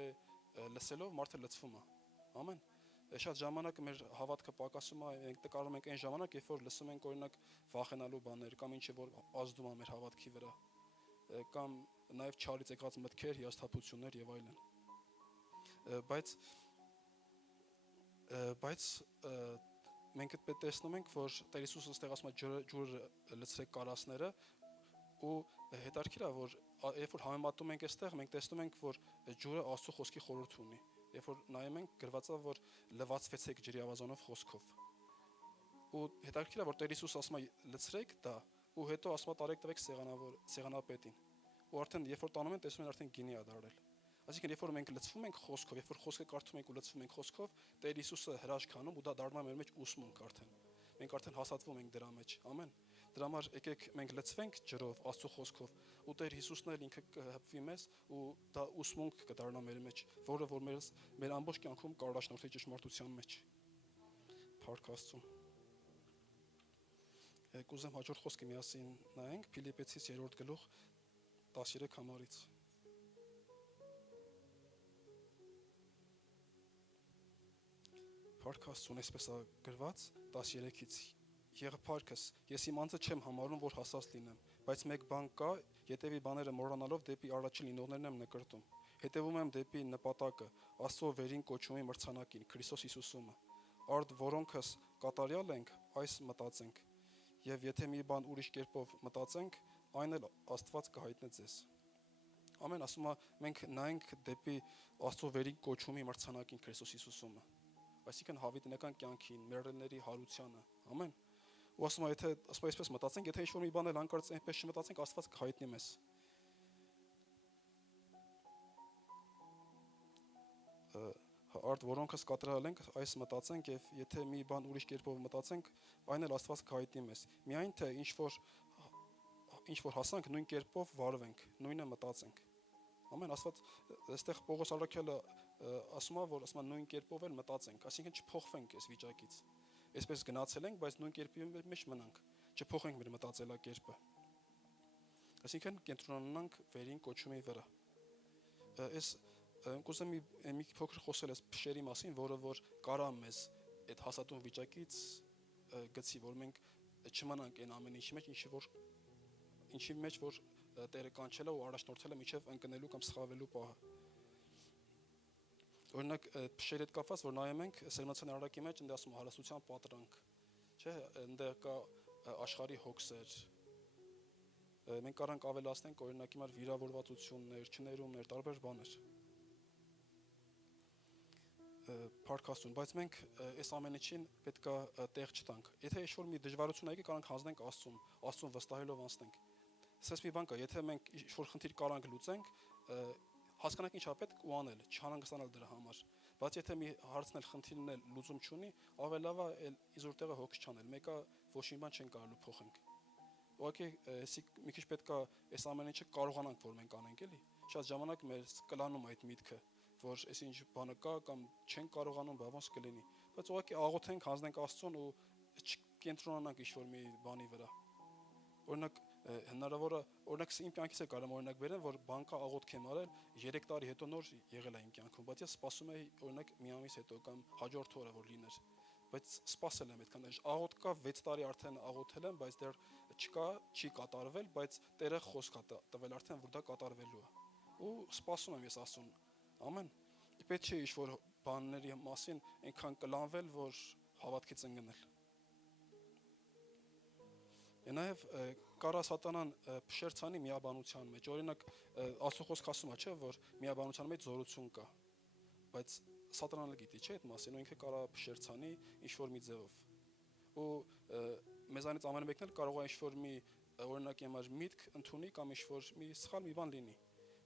լսելով մարդը լցվում է։ Ամեն։ Շատ ժամանակ մեր հավատքը պակասում է, մենք տկարում ենք այն ժամանակ, երբ որ լսում ենք օրինակ վախենալու բաներ կամ ինչ որ ազդում է մեր հավատքի վրա, կամ նաև չարից եկած մտքեր, հիասթափություններ եւ այլն։ Բայց բայց մենք պետք է տեսնում ենք, որ Տեր Հիսուսը ստեղ ասում է ջուրը լցրեք կարասները ու հետարքիր է, որ երբ որ համեմատում ենք այստեղ, մենք տեսնում ենք, որ ջուրը Աստծո խոսքի խորհուրդ ունի։ Երբ որ նայում ենք, գրված է, որ լվացվեցեք ջրի ավազանով խոսքով։ Ու հետարքիր է, որ Տեր Հիսուսը ասում է լցրեք դա, ու հետո ասում է տարեք տվեք սեղանապետին։ Ու արդեն երբ որ տանում են, տեսնում են արդեն գինի է դարել։ Այսինքն, երբ որ մենք լցվում ենք խոսքով, երբ որ խոսքը կարդում ենք ու լցվում ենք խոսքով, Տեր Հիսուսը հրաշք անում ու դա դառնում է մեր մեջ ուսմունք արդեն։ Մենք արդեն հաստատվում ենք դրա մեջ։ Ամեն։ Դրա համար եկեք մենք լցվենք ջրով, Աստծո խոսքով, ու Տեր Հիսուսն էլ ինքը կհպվի մեզ ու դա ուսմունք կդառնա մեր մեջ, որը որ մեր ամբողջ կյանքում կառաջնորդի ճշմարտության մեջ։ Փառք Աստծուն։ Կուզեմ հաջորդ խոսքը միասին նայենք Փիլիպպեցիս 3-րդ գլուխ 13 համարից։ Փառք Աստծուն, այսպես է գրված 13-ից. Եղբայրքս, ես իմ անձը չեմ համարում, որ հասած լինեմ, բայց մեկ բան կա, յետևի բաները մոռանալով դեպի առաջին լինողներն եմ նկրտում։ Հետևում եմ դեպի նպատակը, Աստծո վերին կոչումի մրցանակին, Քրիստոս Հիսուսումը։ Արդ որոնքս կատարյալ ենք, այս մտածենք, եւ եթե մի բան ուրիշ կերպով մտածենք, այն էլ Աստված կհայտնի ձեզ։ Ամեն, ասում է, մենք նայենք դեպի Աստծո վերին կոչումի մրցանակին, Քրիստոս Հիսուսումը։ Այսինքն հավիտենական կյանքին, մեռելների հարությանը, ամեն։ Ու ասում է, եթե այսպես մտածենք, եթե ինչ-որ մի բան էլ հանկարծ այնպես չմտածենք, Աստված կհայտնի մեզ։ Արդ որոնքս կատարյալ ենք, այս մտածենք, եւ եթե մի բան ուրիշ կերպով մտածենք, այն էլ Աստված կհայտնի մեզ։ Միայն թե ինչ որ հասանք, նույն կերպով վարվենք, նույնը մտածենք։ Ամեն, Աստված այստեղ Պողոս Առաքյալը ասում է, որ ասում է նույն կերպով էլ մտածենք, այսինքն չփոխվենք այս վիճակից։ Այսպես գնացել ենք, բայց նույն կերպի մեջ մնանք, չփոխենք մեր մտածելակերպը։ Այսինքն կենտրոնանանք վերին կոչումի վրա։ Այս կուզեմ մի փոքր խոսել այս փշերի մասին, որը որ կարա մեզ այդ հասատուն վիճակից գցի, որ մենք չմնանք այն ամեն ինչի մեջ որ Տերը կանչել է ու առաջնորդել է միջև ընկնելու կամ սխալվելու պահը։ Օրինակ փշերի հետ կապված, որ նայում ենք սերմնացան արարակի մեջ, ընդ ասում հարստության պատրանք, չէ՞, ընդ կա աշխարհի հոգսեր։ Մենք կարանք ավելացնենք օրինակ հիմա վիրավորվածություններ, չներումներ, տարբեր բաներ։ Փառք Աստծուն, բայց մենք այս ամեն ինչին պետքա տեղ չտանք։ Եթե ինչ-որ մի դժվարություն եկի, կարանք հանձնենք Աստծուն վստահելով անցնենք։ Սենց մի բան կա, եթե մենք ինչ-որ խնդիր կարանք լուծենք, հասկանանք ինչա պետք ու անել, չհանգստանալ դրա համար։ Բայց եթե մի հարցն էլ խնդիրն էլ լուծում չունի, ավելի լավ է իզուր տեղը հոգս չանել։ Մեկը ոչ մի բան չեն կարելու փոխենք։ Ուղղակի մի քիչ պետքա այս ամեն ինչը կարողանանք որ մենք անենք, էլի։ Շատ ժամանակ մեր կլանում այդ միտքը, որ այսինչ բանը կա կամ չեն կարողանում, բա ոնց կլինի։ Բայց ուղղակի աղոթենք, հանձնենք Աստծուն ու չկենտրոնանանք ինչ-որ մի բանի վրա։ Օրինակ հնարավոր է, օրինակ իմ կյանքից է կարամ օրինակ բերեմ, որ բանկա աղոթք եմ արել 3 տարի հետո նոր եղել է իմ կյանքում, բայց ես սպասում էի օրինակ մի ամիս հետո կամ հաջորդ օրը որ լիներ, բայց սպասել եմ այդքան։ Աղոթք կա 6 տարի արդեն աղոթել եմ, բայց դեռ չկա, չի կատարվել, բայց Տերը խոսք է տվել արդեն, որ դա կատարվելու է։ Ու սպասում եմ ես Աստծուն։ Ամեն։ Պետք չէ ինչ-որ բաների մասին այնքան կլանվել, որ հավատքից ընկնել։ Նաև կարա սատանան փշեր ցանի միաբանության մեջ։ Օրինակ Աստծո խոսքը ասում է, չէ, որ միաբանության մեջ զորություն կա։ Բայց սատանան էլ գիտի, չէ, այդ մասին, ու ինքը կարա փշեր ցանի ինչ-որ մի ձևով։ Ու մեզանից ամեն մեկն էլ կարող է ինչ-որ մի օրինակ համար միտք ընդունի կամ ինչ-որ մի սխալ մի բան լինի։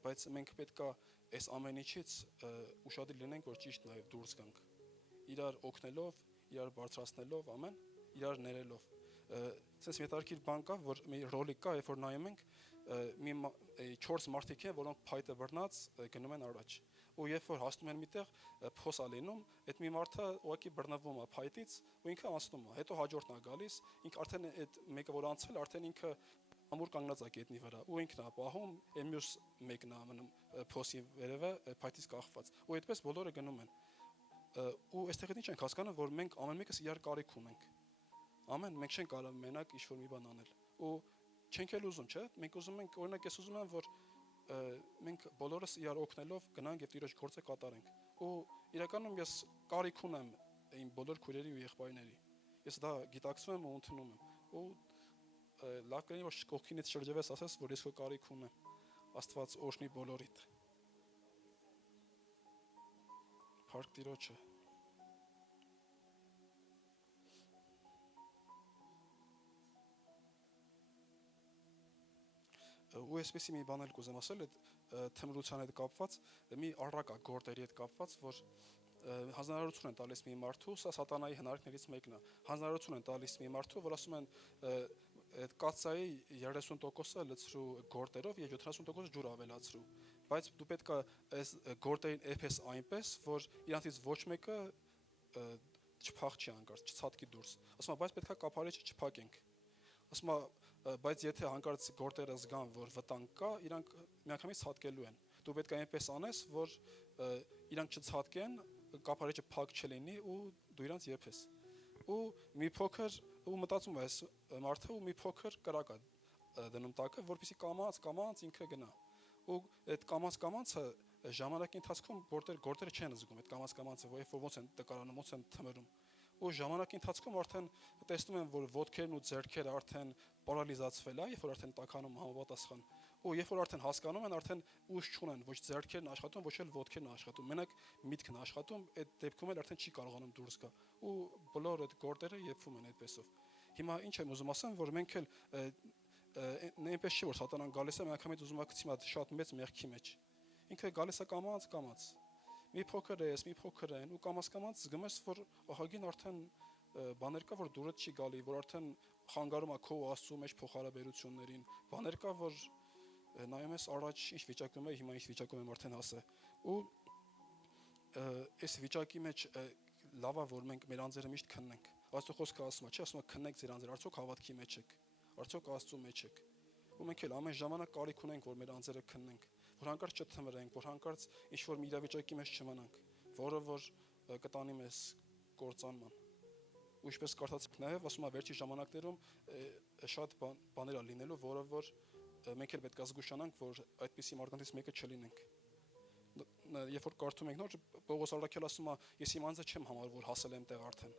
Բայց մենք պետքա այս ամեն ինչից ուշադիր լինենք, որ ճիշտ նաև դուրս գանք։ Իրար օգնելով, իրար բարձրացնելով, ամեն, իրար ներելով։ Սենց մետարկիր բան կա, որ մի ռոլիկ կա, երբ որ նայում ենք, մի 4 մարդիկ են, որոնք փայտը բռնած գնում են առաջ։ Ու երբ որ հասնում են միտեղ, փոս է լինում, այդ մի մարդը ուղղակի բռնվում է փայտից, ու ինքը անցնում է։ Հետո հաջորդն է գալիս, ինքը արդեն այդ մեկը որ անցել, արդեն ինքը ամուր կանգնած է գետնի վրա, ու ինքն է պահում, այն մյուս մեկն է մնում փոսի վերևը փայտից կախված։ Ու այդպես բոլորը գնում են։ Ու այստեղ ինչ ենք հասկանում, որ մենք ամեն մեկս իրար կարիք ունենք։ Ամեն, մենք չենք կարող մենակ ինչ-որ մի բան անել։ Ու չենք էլ ուզում, չէ՞։ Մենք ուզում ենք, օրինակ ես ուզում եմ, որ մենք բոլորս իրար օգնելով գնանք եւ Տիրոջ գործը կատարենք։ Ու իրականում ես կարիք ունեմ իմ բոլոր քույրերի ու եղբայրների։ Ես դա գիտակցում եմ ու ընդունում եմ։ Ու լավ կլինի որ կողքինից շրջվես ասես որ ես քո կարիք ունեմ։ Աստված օրհնի բոլորիդ։ Փառք Տիրոջը։ Ու այսպեսի մի բան էլ կուզեմ ասել այդ թմրության հետ կապված, մի առակա գործերի հետ կապված, որ հանրարարություն են տալիս մի մարդու, սա սատանայի հնարքներից մեկն է։ Հանրարարություն են տալիս մի մարդու, որ ասում են այդ կացայի 30%-ը լցրու գործերով եւ 70% ջուր ավելացրու։ Բայց դու պետք է այս գործերին էփես այնպես, որ իրանցից ոչ մեկը չփախչի հանկարծ, չցածկի դուրս։ Ասում եմ, բայց պետք է կափարիչը չփակենք։ Ասում եմ, բայց եթե հանկարծ գործերը զգան, որ վտանգ կա, իրանք միանգամից ցածկելու են։ Դու պետք է այնպես անես, որ իրանք չցածկեն, կափարիչը փակ չլինի ու դու իրանց եփես։ Ու մի փոքր ու մտածում ես մարդը ու մի փոքր կրակ է դնում տակը, որպեսզի կամած ինքը գնա։ Ու այդ կամացը ժամանակի ընթացքում գործերը չեն զգում, այդ կամացը, որ ոնց են տկարանում, ոնց են թմրում։ Ու ժամանակի ընթացքում արդեն տեսնում են, որ ոտքերն ու ձեռքերը արդեն պարալիզացվել է, երբ որ արդեն տականում համապատասխան։ Ու երբ որ արդեն հասկանում են, արդեն ուժ չունեն, ոչ ձեռքերն աշխատում, ոչ էլ ոտքերն աշխատում։ Մենակ միտքն աշխատում, այդ դեպքում էլ արդեն չի կարողանում դուրս գա։ Ու բոլոր այդ գործերը եփվում են այդպեսով։ Հիմա ինչ եմ ուզում ասեմ, որ մենք էլ այնպես չի որ սատանան գալիս է, միանգամից ուզում է գցի մատ շատ մեծ մեղքի մեջ։ Ինքը գալիս է կամած։ Մի փոքր են ու կամած զգում ես, որ ահագին արդեն բաներ կա, որ դուրս չի գալի, որ արդեն խանգարում է քո Աստծո մեջ փոխհարաբերություններին, բաներ կա, որ նայում ես առաջ ինչ վիճակում է, հիմա ինչ վիճակում եմ արդեն հասը։ Ու այս վիճակի մեջ լավ է, որ մենք մեր անձերը միշտ քննենք։ Աստծո խոսքը ասում է, չէ, ասում է քննեք ձեր անձերը, արդյոք հավատքի մեջ եք, արդյոք Աստծո մեջ եք։ Ու մենք էլ ամեն ժամանակ կարիք ունենք, որ մեր անձերը քննենք, որ հանկարծ չթմրենք, որ հանկարծ ինչ-որ մի իրավիճակի մեջ չմնանք, որը որ կտանի մեզ կործանման։ Ու ինչպես կարդացիք նաև, ասում է վերջի ժամանակներում շատ բաներ է լինելու, որը որ մենք էլ պետք է զգուշանանք, որ այդպիսի մարդկանցից մեկը չլինենք։ Երբ որ կարդում ենք նոր Պողոս Առաքյալ ասում է, ես իմ անձը չեմ համարում, որ հասել եմ տեղ արդեն։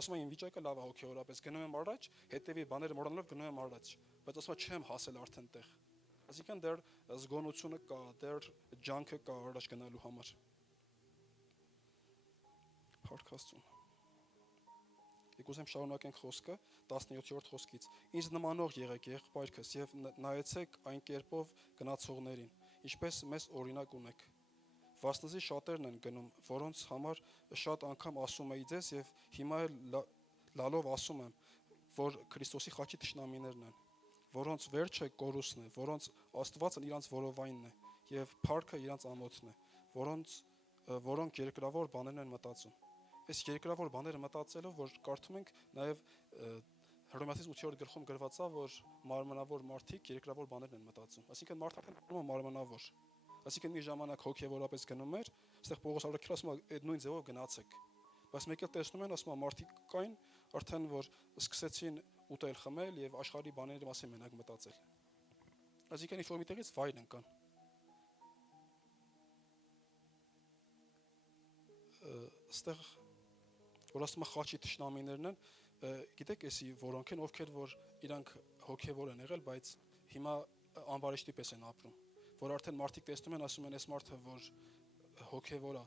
Ասում է իմ վիճակը լավ է հոգեորապես, գնում եմ առաջ, հետևի բաները մոռանալով գնում եմ առաջ, բայց ասում է չեմ հասել արդեն տեղ։ Այսինքն դեռ զգոնությունը կա, դեռ ջանքը կա առաջ գնալու համար։ Փառք Աստծուն։ Եկուսեմ շարունակենք խոսքը 17-րդ խոսքից։ Ինձ նմանող եղեք եղբայրքս եւ նայեցեք այն կերպով գնացողներին, ինչպես մեզ օրինակ ունեք։ Վասնզի շատերն են գնում, որոնց համար շատ անգամ ասում էի ձեզ եւ հիմա էլ լալով ասում եմ, որ Քրիստոսի խաչի թշնամիներն են, որոնց վերջը կորուստն է, որոնց Աստվածն իրանց որովայնն է եւ փառքը իրանց ամոթն է, որոնք երկրավոր բաներն են մտածում։ Այս երկրավոր բաները մտածելով, որ կարդում ենք նաև Հռոմեացիս 8-րդ գլխում գրված է, որ մարմնավոր մարդիկ երկրավոր բաներն են մտածում։ Այսինքն մարդը դառնում է մարմնավոր։ Այսինքն մի ժամանակ հոգեվորապես գնում էր, այստեղ Պողոս Առաքյալը ասում է այդ նույն ձևով գնացեք։ Բայց մեկ էլ տեսնում են, ասում է մարդիկ կային, արդեն որ սկսեցին ուտել, խմել եւ աշխարհի բաների մասին մենակ մտածել։ Այսինքն ինչ-որ միտեղից վայր ընկան։ Այստեղ որ ասում է խաչի թշնամիներն են, գիտեք էսի որոնք են, ովքեր որ իրանք հոգևոր են եղել, բայց հիմա ամբարիշտի պես են ապրում, որ արդեն մարդիկ տեսնում են, ասում են, այս մարդը որ հոգևոր է,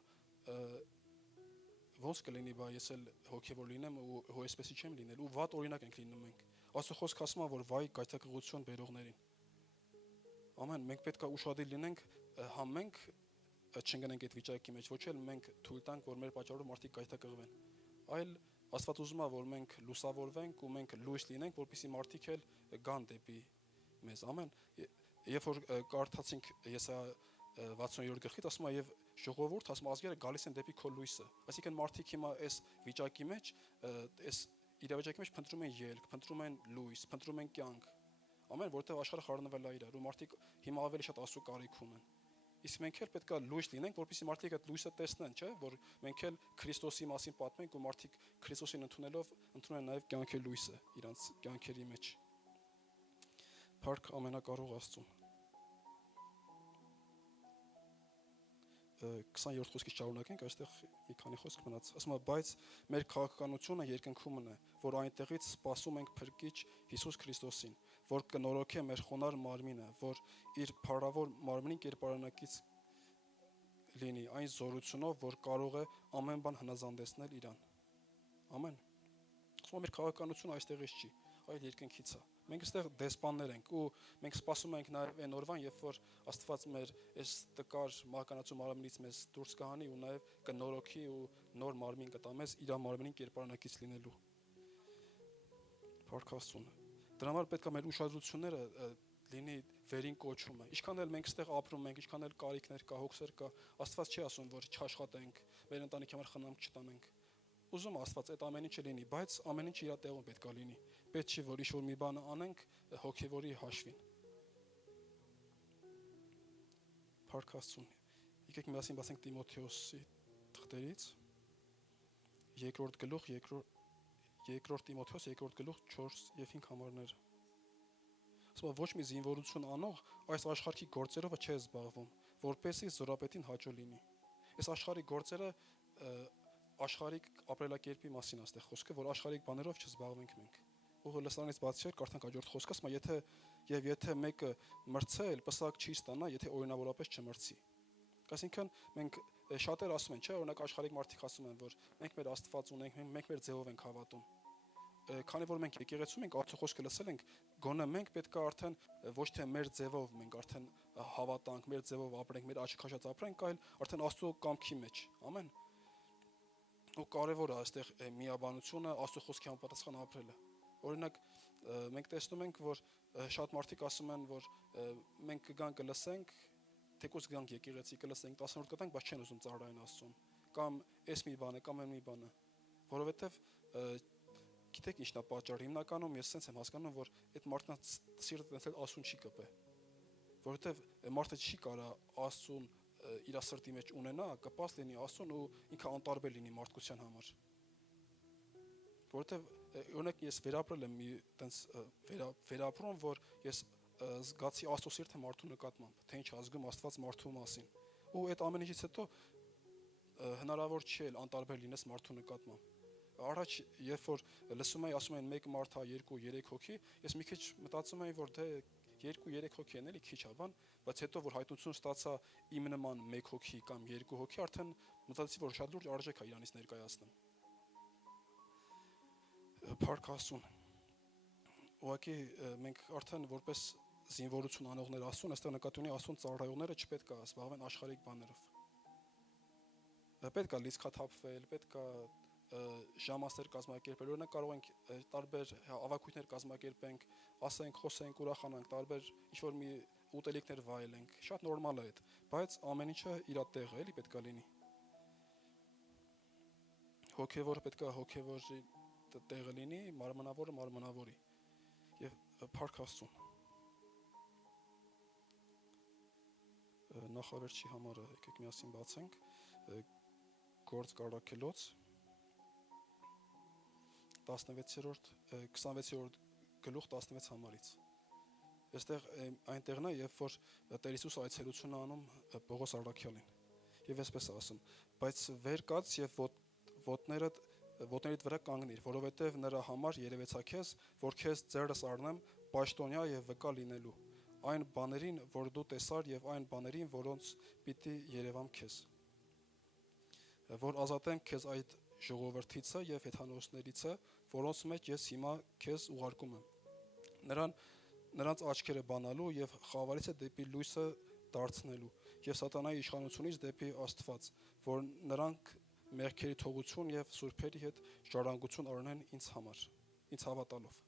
ոնց կլինի, բա ես էլ հոգևոր լինեմ ու այսպեսի չեմ լինել, ու վատ օրինակ ենք լինում մենք։ Աստծո խոսքը ասում է, որ վայ գայթակղություն բերողներին։ Ամեն, մենք պետք է ուշադիր լինենք, համ մենք չընկնենք այդ վիճակի մեջ, ոչ էլ մենք թույլ տանք, որ մեր պատճառով մարդիկ գայթակղվեն։ Այլ Աստված ուզում է, որ մենք լուսավորվենք ու մենք լույս լինենք, որպեսզի մարդիկ էլ գան դեպի մեզ։ Ամեն։ Երբ որ կարդացինք Եսայա 60-րդ գլխից, ասում է եւ ժողովուրդ, ասում ազգերը գալիս են դեպի քո լույսը։ Այսինքն մարդիկ հիմա այս վիճակի մեջ, այս իրավիճակի մեջ փնտրում են ելք, փնտրում են լույս, փնտրում են կյանք։ Ամեն, որտեղ աշխարհը խառնվել է իրար, ու մարդիկ հիմա ավելի շատ Աստծո կարիք ունեն։ Իսկ մենք էլ պետք է լույս լինենք, որպեսզի մարդիկ այդ լույսը տեսնեն, չէ՞, որ մենք էլ Քրիստոսի մասին պատմենք ու մարդիկ Քրիստոսին ընդունելով ընդունեն նաև կյանքի լույսը իրանց կյանքերի մեջ։ Փառք ամենակարող Աստծուն։ 27 խոսքից շարունակենք, այստեղ մի քանի խոսք մնաց։ Ասում է, բայց մեր քաղաքականությունը երկնքումն է, որ այնտեղից սպասում ենք փրկիչ Հիսուս Քրիստոսին, որ կնորոգե մեր խոնար մարմինը, որ իր փառավոր մարմնին կերպարանակից լինի այն զորությունով, որ կարող է ամեն բան հնազանդեցնել իրան։ Ամեն։ Ասում է, մեր քաղաքականությունը այստեղից չի, այլ երկնքից է։ Մենք այստեղ դեսպաններ ենք ու մենք սպասում ենք նաև այն օրվան, երբ որ Աստված մեր այս տկար մահկանացու մարմնից մեզ դուրս կհանի ու նաև կնորոգի ու նոր մարմին կտա մեզ իր մարմնին կերպարանակից լինելու։ Փառք Աստծուն։ Դրա համար պետք է մեր ուշադրությունները լինի վերին կոչումը։ Ինչքան էլ մենք այստեղ ապրում ենք, ինչքան էլ կարիքներ կա, հոգսեր կա, Աստված չի ասում, որ չաշխատենք, մեր ընտանիքի համար խնամք չտանենք։ Ուզում Աստված այդ ամեն ինչը լինի, բայց ամեն ինչ իր տեղում պետք է լինի։ Պետք չի, որ ինչ-որ մի բան անենք հոգևորի հաշվին։ Փառք Աստծուն։ Եկեք միասին բացենք Տիմոթեոսի թղթերից։ Երկրորդ գլուխ, երկրորդ Տիմոթեոս, երկրորդ գլուխ 4 եւ 5 համարներ։ Ասում է, ոչ մի զինվորություն անող այս աշխարհի գործերով չէ զբաղվում, որպեսզի զորապետին հաճո լինի։ Այս աշխարհի գործերը աշխարհիկ ապրելակերպի մասին է այստեղ խոսքը, որ աշխարհիկ բաներով չզբաղվենք մենք։ Ու լսանից բացի կարդանք հաջորդ խոսքը, ասում է, եթե մեկը մրցել, պսակ չի ստանա, եթե օրինավորապես չմրցի։ Այսինքն մենք շատեր ասում են, չէ, օրինակ աշխարհիկ մարդիկ ասում են, որ մենք մեր Աստված ունենք, մենք մեր ձևով ենք հավատում։ Քանի որ մենք եկեղեցում ենք, Աստծո խոսքը լսել ենք, գոնե մենք պետք է արդեն ոչ թե մեր ձևով մենք արդեն հավատանք, մեր ձևով ապրենք, մեր աչք քաշած ապրենք, այլ արդեն Աստծո կամքի մեջ։ Ամեն։ Ու կարևոր է այստեղ միաբանությունը, Աստծո խոսքի համապատասխան ապրելը։ Օրինակ մենք տեսնում ենք, որ շատ մարդիկ ասում են, որ մենք կգանք կլսենք, թեկուզ գանք եկեղեցի կլսենք, 10 минут կտանք, բայց չեն ուզում ծառայեն Աստծուն։ Կամ այս մի բանը, կամ այն մի բանը։ Որովհետև գիտեք ինչն է պատճառը։ Հիմնականում ես sense եմ հասկանում, որ այդ մարդկանց սիրտը տենց Աստծուն չի կպե։ Որովհետև մարդը չի կարա Աստծուն իր սրտի մեջ ունենա, կպած լինի Աստծուն ու ինքը անտարբեր լինի մարդկության համար։ Որովհետև օրինակ ես վերապրել եմ մի տենց վերապրում, որ ես զգացի Աստծո սիրտը մարդու նկատմամբ, թե ինչ ազգում Աստված մարդու մասին։ Ու այդ ամեն ինչից հետո հնարավոր չէ անտարբեր լինես մարդու նկատմամբ։ Առաջ երբ որ լսում էի, ասում են 1 մարդ հա 2-3 հոգի, ես մի քիչ մտածում էի, որ դե 2-3 հոգի են էլի քիչ է բան, բայց հետո որ հայտնություն ստացա իմ նման 1 հոգի կամ 2 հոգի, արդեն մտածեցի, որ շատ լուրջ արժեք է իրանից ներկայացնում։ Փառք Աստծուն։ Ուղղակի մենք արդեն որպես զինվորություն անողներ Աստծուն, այստեղ նկատի ունի Աստծուն ծառայողները չպետք է զբաղվեն աշխարհիկ բաներով։ Պետք է լիցքաթափվել, պետք է ժամասեր կազմակերպել, օրինակ կարող ենք տարբեր ավակույթներ կազմակերպենք, ասենք, խոսենք, ուրախանանք, տարբեր ինչ-որ մի ուտելիքներ վայելենք, շատ նորմալ է այդ, բայց ամեն ինչը իր տեղը էլի պետք է լինի։ Հոգևորը պետք է հոգևորի տեղը լինի, մարմնավորը մարմնավորի։ Եվ փառք Աստծուն։ Նախավերջի համարը եկեք միասին բացենք, Գործ Կարաքելոց 26-րդ գլուխ 16 համարից։ Այստեղ այնտեղն է, երբ որ Տեր Հիսուսը այցելություն անում Պողոս Առաքյալին։ Եվ այսպես ասում. բայց վեր կաց եւ ոտներիդ վրա կանգնիր, որովհետեւ նրա համար երևեցա քեզ, որ քեզ ձեռս առնեմ պաշտոնյա եւ վկա լինելու այն բաներին, որ դու տեսար եւ այն բաներին, որոնց պիտի երևամ քեզ, որ ազատեմ քեզ այդ ժողովրդիցը եւ հեթանոսներիցը, որոնց մեջ ես հիմա քեզ ուղարկում եմ։ Նրանց աչքերը բանալու եւ խավարից դեպի լույսը դարձնելու եւ սատանայի իշխանությունից դեպի Աստված, որ նրանք մեղքերի թողություն եւ սուրբերի հետ ժառանգություն առնեն ինձ համար, ինձ հավատալով։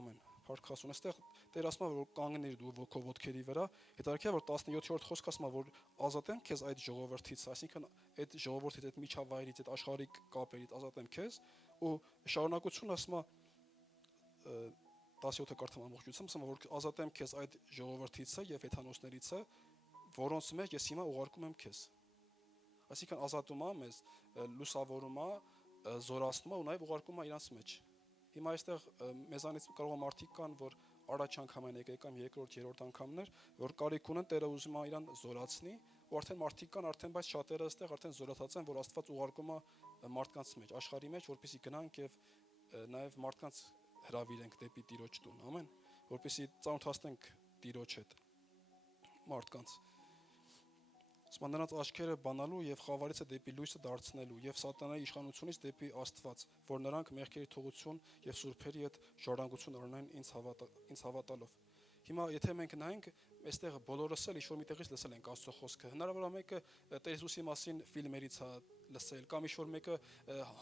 Ամեն։ Փառք Աստծուն։ Այստեղ Տեր ասում է, որ կանգնիր դու քո ոտքերի վրա, հետարքիա որ 17-րդ խոսքը ասում է, որ ազատեմ քեզ այդ ժողովրդից, այսինքն այդ ժողովրդից, այդ միջավայրից, այդ աշխարհիկ կապերից ազատեմ քեզ, ու շարունակությունը ասում է 17-ը կարդամ ամբողջությամբ, ասում է, որ ազատեմ քեզ այդ ժողովրդիցը եւ հեթանոսներիցը, որոնց մեջ ես հիմա ուղարկում եմ քեզ։ Այսինքն ազատում է մեզ, լուսավորում է, զորացնում է ու նաեւ ուղարկում է իրանց մեջ։ Հիմա այստեղ մեզանից կարող է մարդիկ կան, որ առաջ անգամ են եկել կամ երկրորդ, երրորդ անգամներ, որ կարիք ունեն Տերը ուզում է իրան զորացնի ու արդեն մարդիկ կան, արդեն բայց շատերը այստեղ արդեն զորացած են, որ Աստված ուղարկում է մարդկանց մեջ, աշխարհի մեջ, որպեսզի գնանք եւ նաեւ մարդկանց հրավիրենք դեպի Տիրոջ տուն, ամեն, որպեսզի ծանոթացնենք Տիրոջ հետ մարդկանց։ Սա նրանց աչքերը բանալու եւ խավարիցը դեպի լույսը դարձնելու եւ սատանայի իշխանությունից դեպի Աստված, որ նրանք մեղքերի թողություն եւ սուրբերի հետ ժառանգություն ունենան ինձ հավատալով։ Հիմա եթե մենք նայենք, այստեղ բոլորս էլ ինչ-որ միտեղից լսել ենք Աստծո խոսքը։ Հնարավոր է մեկը Տեր Հիսուսի մասին ֆիլմերից է լսել, կամ ինչ-որ մեկը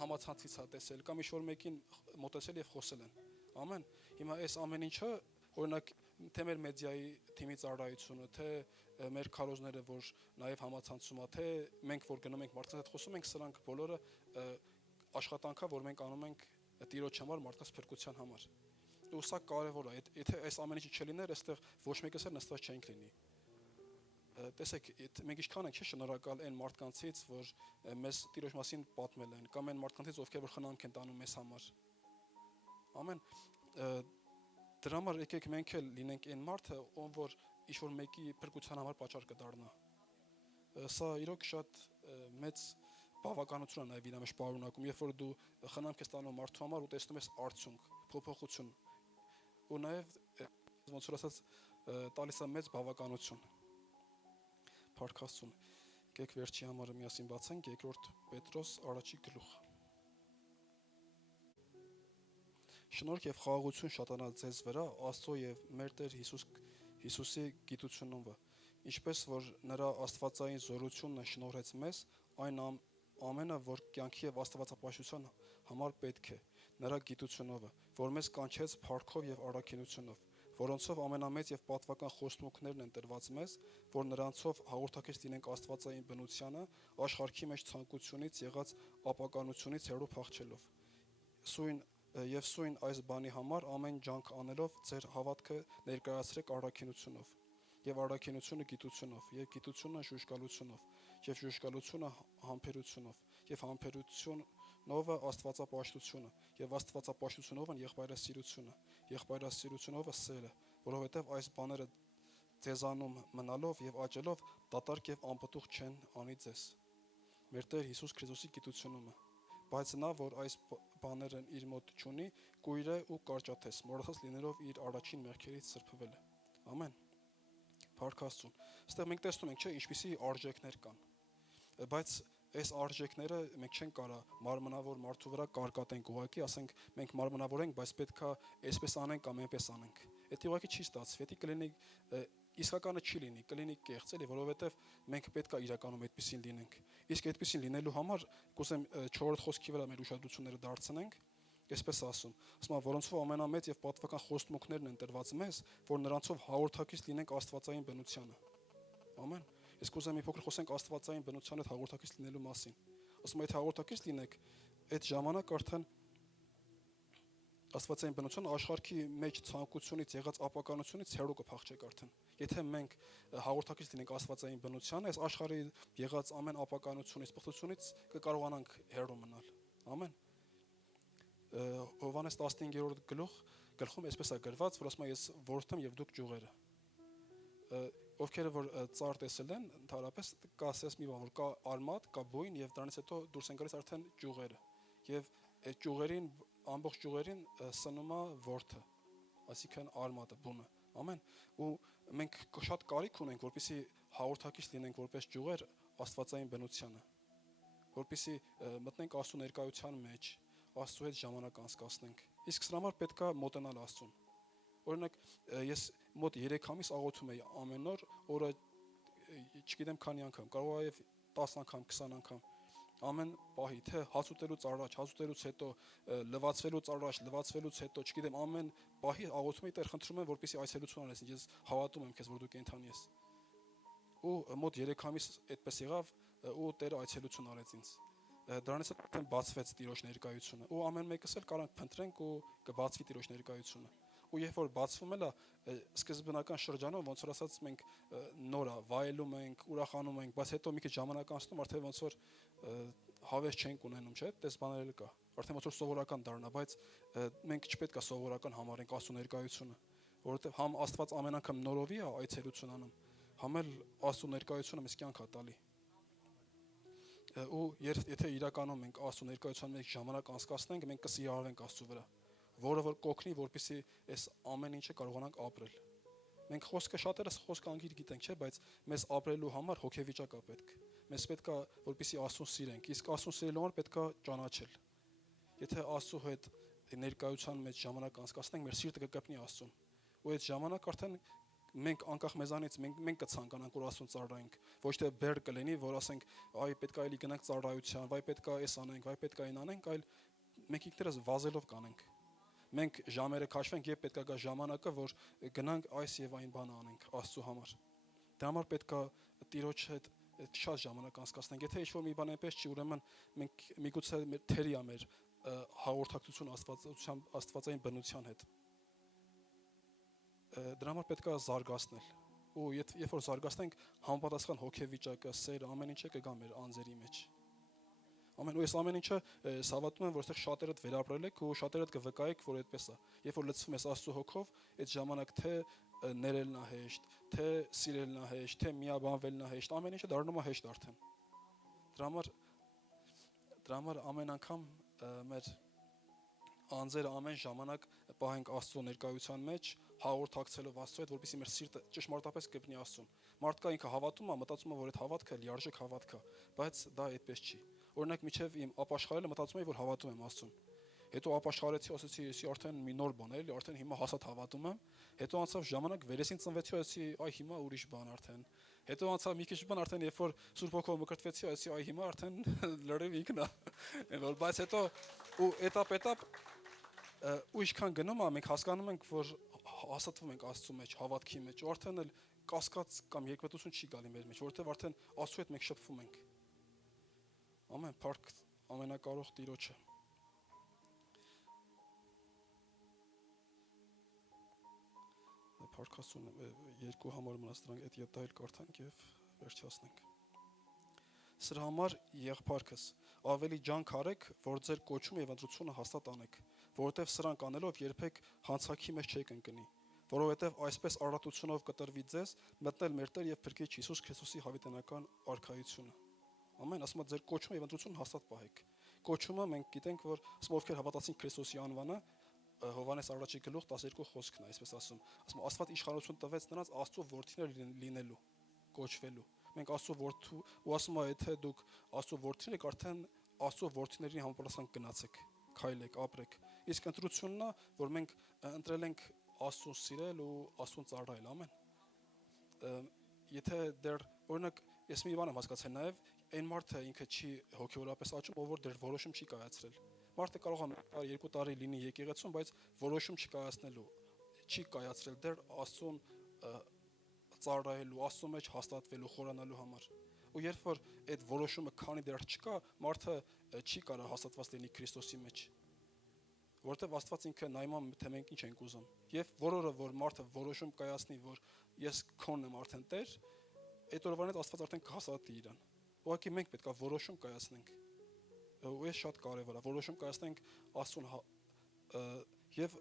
համացանցից է տեսել, կամ ինչ-որ մեկին մոտեցել եւ խոսել են։ Ամեն։ Հիմա այս ամեն ինչը, օրինակ, թե մեր մեդիայի թիմի ծառայությունը, թե մեր քարոզները, որ նաև համացանցում է, թե մենք որ գնում ենք մարդկանց հետ խոսում ենք, սրանք բոլորը աշխատանքա, որ մենք անում ենք Տիրոջ համար, մարդկանց փրկության համար։ Ու սա կարևոր է, եթե այս ամեն ինչը չլիներ, այստեղ ոչ մեկս էլ նստած չենք լինի։ Տեսեք, մենք ինչքան ենք շնորհակալ այն մարդկանցից, որ մեզ Տիրոջ մասին պատմել են, կամ այն մարդկանցից, ովքեր որ խնամք են տանում մեզ համար։ Ամեն դրա համար եկեք մենք էլ լինենք այն մարդը, ով որ ինչ-որ մեկի փրկության համար պատճառ կդառնա։ Սա իրոք շատ մեծ բավականություն է նաև իր մեջ պարունակում, երբ որ դու խնամք ես տանում մարդու համար ու տեսնում ես արդյունք, փոփոխություն։ Ու նաև ոնց որ ասած տալիս է մեծ բավականություն։ Փառք Աստծուն։ Եկեք վերջի համարը միասին բացենք 2 Պետրոս առաջի գլուխ։ Շնորհք եւ խաղաղություն շատանա ձեզ վրա Աստծո եւ մեր Տեր Հիսուսի գիտությունով, ինչպես որ նրա աստվածային զորությունը շնորհեց մեզ այն ամենը, որ կյանքի եւ աստվածապաշտության համար պետք է, նրա գիտությունով, որ մեզ կանչեց փառքով եւ առաքինությունով, որոնցով ամենամեծ եւ պատվական խոստմունքներն են տրված մեզ, որ նրանցով հաղորդակից լինենք աստվածային բնությանը, աշխարհի մեջ ցանկությունից եղած ապականությունից հեռու փախչելով։ Եվ սույն այս բանի համար ամեն ջանք անելով ձեր հավատքը ներկայացրեք առաքինությունով, եւ առաքինությունը գիտությունով, եւ գիտությունը ժուժկալությունով, եւ ժուժկալությունը համբերությունով, եւ համբերությունով աստվածապաշտությունը, եւ աստվածապաշտությունով եղբայրասիրությունը, եղբայրասիրությունով սերը, որովհետեւ այս բաները ձեզանում մնալով եւ աճելով դատարկ եւ անպտուղ չեն անի ձեզ։ Մեր Տեր Հիսուս Քրիստոսի գիտությունումը բայց նա, որ այս բաներն իր մոտ չունի, կույր է ու կարճատես, մոռացած լինելով իր առաջին մեղքերից սրբվել է։ Ամեն։ Փառք Աստծուն։ Այստեղ մենք տեսնում ենք, չէ, ինչպիսի արժեքներ կան։ Բայց այս արժեքները մենք չենք կարա մարմնավոր մարդու վրա կարկատենք ուղակի, ասենք մենք մարմնավոր ենք, բայց պետքա այսպես անենք կամ այնպես անենք։ Դա ուղակի չի ստացվի, դա կլինի իսկականը չի լինի, կլինի կեղծ էլի, որովհետև մենք պետքա իրականում այդպեսին լինենք։ Իսկ այդպեսին լինելու համար կուզեմ 4-րդ խոսքի վրա մեր ուշադրությունները դարձնենք, այսպես ասում, որոնցով ամենամեծ եւ պատվական խոստմունքներն են տրված մեզ, որ նրանցով հաղորդակից լինենք աստվածային բնությանը։ Ամեն։ Իսկ կուզեմ մի փոքր խոսենք աստվածային բնության հետ հաղորդակից լինելու մասին։ Ասում այդ հաղորդակից լինեք, այդ ժամանակ արդեն աստվածային բնությունը աշխարհի մեջ ցանկությունից եղած ապականությունից հեռու կփախչեք արդեն։ Եթե մենք հաղորդակից լինենք աստվածային բնությանը, այս աշխարհի եղած ամեն ապականությունից, պղծությունից կկարողանանք հեռու մնալ։ Ամեն։ Հովհաննես 15-րդ գլխում այսպես է գրված, որ ասում է ես որդեմ եւ դուք ջուղերը։ Ովքեր որ ծառ տեսել են, ընդհանրապես կա ասես մի բան, որ կա արմատ, կա բույն եւ դրանից հետո դուրս են գալիս արդեն ջուղերը։ Եվ այդ ջուղերին ամբողջ ջուղերին սնում է որդը, այսինքն արմատը, բունը։ Ամեն։ Ու մենք շատ կարիք ունենք, որպեսզի հաղորդակից լինենք որպես ջուղեր աստվածային բնությանը, որպեսզի մտնենք Աստծո ներկայության մեջ, Աստծո հետ ժամանակ անցկացնենք։ Իսկ սրա համար պետքա մոտենալ Աստծուն։ Օրինակ ես մոտ 3 ամիս աղոթում եի ամեն օրը չգիտեմ քանի անգամ, կարող է 10 անգամ, 20 անգամ, ամեն պահի, թե հաց ուտելուց առաջ, հաց ուտելուց հետո, լվացվելուց առաջ, լվացվելուց հետո, չգիտեմ, ամեն պահի աղոթում եի, Տեր խնդրում եմ, որպեսզի այցելություն անես, ես հավատում եմ քեզ, որ դու կենդանի ես։ Ու մոտ 3 ամիս այդպես եղավ, ու Տերը այցելություն արեց ինձ։ Դրանից հետո բացվեց Տիրոջ ներկայությունը, ու ամեն մեկս էլ կարանք փնտրենք ու կբացվի Տիրոջ ներկայությունը։ Ու երբ որ բացվում է, սկզբնական շրջանում ոնց որ ասած մենք նորա վայելում ենք, ուրախանում ենք, բայց հետո մի քիչ ժամանակ անցնում արդեն ոնց որ հավես չենք ունենում, չէ՞, դες բաներ էլ կա։ Արդեն ոնց որ սովորական դառնա, բայց մենք չպետք է սովորական համարենք Աստծո ներկայությունը, որովհետև համ Աստված ամեն անգամ նորովի է այցելություն անում, Համել Աստծո ներկայությունը մեզ կյանք է տալի։ Ու եթե իրականում մենք Աստծո ներկայության մեջ ժամանակ անցկացնենք, մենք կսիրահարվենք Աստծո վրա, որը որ կօգնի, որպեսզի այս ամեն ինչը կարողանանք ապրել։ Մենք խոսքը շատերս խոսքը անգիր գիտենք, չէ, բայց մեզ ապրելու համար հոգեվիճակ է պետք։ Մեզ պետք է, որպեսզի Աստծուն սիրենք, իսկ Աստծուն սիրելու համար պետք է ճանաչել։ Եթե Աստծո հետ ներկայության մեջ ժամանակ անցկացնենք, մեր սիրտը կկպնի Աստծուն։ Ու այդ ժամանակ արդեն մենք անկախ մեզանից մենք կցանկանանք որ Աստծուն ծառայենք, ոչ թե բեր կլինի, որ ասենք, այ պետք է էլի գնանք ծառայության, վայ պետք է էս անենք, վայ պետք է այն անենք, այլ մենք ինքներս վազելով կանենք։ Մենք ժամերը քաշվենք, երբ պետք է գա ժամանակը, որ գնանք այս եւ այն բանը անենք Աստծո համար։ Դրա համար պետք է Տիրոջ հետ շատ ժամանակ անցկացնենք։ Եթե ինչ-որ մի բան այնպես չի, ուրեմն մենք միգուցե թերի է մեր հաղորդակցություն աստվածային բնության հետ։ Դրա համար պետք է զարգացնել։ Ու երբ որ զարգացնենք, համապատասխան հոգեվիճակը, սերը, ամեն ինչը կգա մեր անձերի մեջ։ Ամեն ու այս ամեն ինչը սավատում եմ, որ այստեղ շատերդ վերապրել եք ու շատերդ կվկայեք, որ այդպես է։ Երբ որ լցվում ես Աստծո հոգով, այդ ժամանակ թե ներելն է հեշտ, թե սիրելն է հեշտ, թե միաբանվելն է հեշտ, ամեն ինչը դառնում է հեշտ արդեն։ Դրա համար ամեն անգամ մեր անձերը ամեն ժամանակ պահենք Աստծո ներկայության մեջ, հաղորդակցելով Աստծո հետ, որպեսզի մեր սիրտը ճշմարտապես կպնի Աստծուն։ Մարդկա ինքը հավատում է, մտածում է, որ այդ հավատքը լիարժեք հավատք է, բայց դա այդպես չի։ Օրինակ միջև իմ ապաշխարելը մտածում եմ, որ հավատում եմ Աստծուն։ Հետո ապաշխարեցի, ասեցի, էսի արդեն մի նոր բան է, էլի արդեն հիմա հասած հավատում եմ։ Հետո անցավ ժամանակ, վերեսին ծնվեցի, ասեցի, այ հիմա ուրիշ բան արդեն։ Հետո անցավ մի քիչ բան, արդեն երբ որ Սուրբ Հոգով մկրտվեցի, ասեցի, այ հիմա արդեն լրիվ ինքն է։ Որ բայց հետո ու этап ու ինչքան գնում է, մենք հասկանում ենք, որ հասատվում ենք Աստծո մեջ, հավատքի մեջ, ու արդեն էլ կասկած կամ երկվետություն չի գալի մեր մեջ, որովհետև արդեն Աստծո հետ մենք շփվում ենք։ Ամեն փառք ամենակարող Տիրոջը։ Փառքասուն երկու համար մնաց դրանք այդ յետայել կարդանք եւ վերջացնենք։ Սրա համար եղբայրքս ավելի ջանք արեք, որ ձեր կոչումը եւ ընտրությունը հաստատ անեք, որովհետեւ սրանք անելով երբեք հանցակի մեջ չեք ընկնի, որովհետեւ այսպես առատությունով կտրվի ձեզ մտնել մեր Տեր եւ Փրկիչ Հիսուս Քրիստոսի հավիտենական արքայությունը։ Ամեն, ասում է ձեր կոչումը եւ ընտրությունը հաստատ պահեք։ Կոչումը մենք գիտենք, որ ովքեր հավատացին Քրիստոսի անվանը, Հովհաննես առաջի գլուխ 12 խոսքն է, այսպես ասում Աստված իշխանություն տվեց նրանց Աստծո որդիներ լինելու, կոչվելու։ Մենք Աստծո որդու ու ասում է, եթե դուք Աստծո որդիներ եք, արդեն Աստծո որդիների համապատասխան գնացեք, քայլեք, ապրեք։ Իսկ ընտրությունն է, որ մենք ընտրել ենք Աստծուն սիրել ու Աստծուն ծառայել, ամեն։ Եթե դեռ օրինակ ես մի բան եմ հասկացել նաև, այն մարդը ինքը չի հոգեորապես աճում, ով որ դեռ որոշում չի կայացրել։ Մարդը կարող է 2 տարի լինի եկեղեցում, բայց որոշում չկայացնելու, չի կայացրել դեռ Աստծուն ծառայելու, Աստծո մեջ հաստատվելու, խորանալու համար։ Ու երբ որ այդ որոշումը քանի դեռ չկա, մարդը չի կարող հաստատված լինի Քրիստոսի մեջ։ Որովհետև Աստված ինքը նայում է, թե մենք ինչ ենք ուզում։ Եվ որորը որ մարդը որոշում կայացնի, որ ես քոնն եմ արդեն Տեր, այդ օրվանից Աստված արդեն կհաստատի իրան։ Ուղղակի մենք պետք է որոշում կայացնենք։ Ու այս շատ կարևոր է, որոշում կայացնենք Աստծուն եւ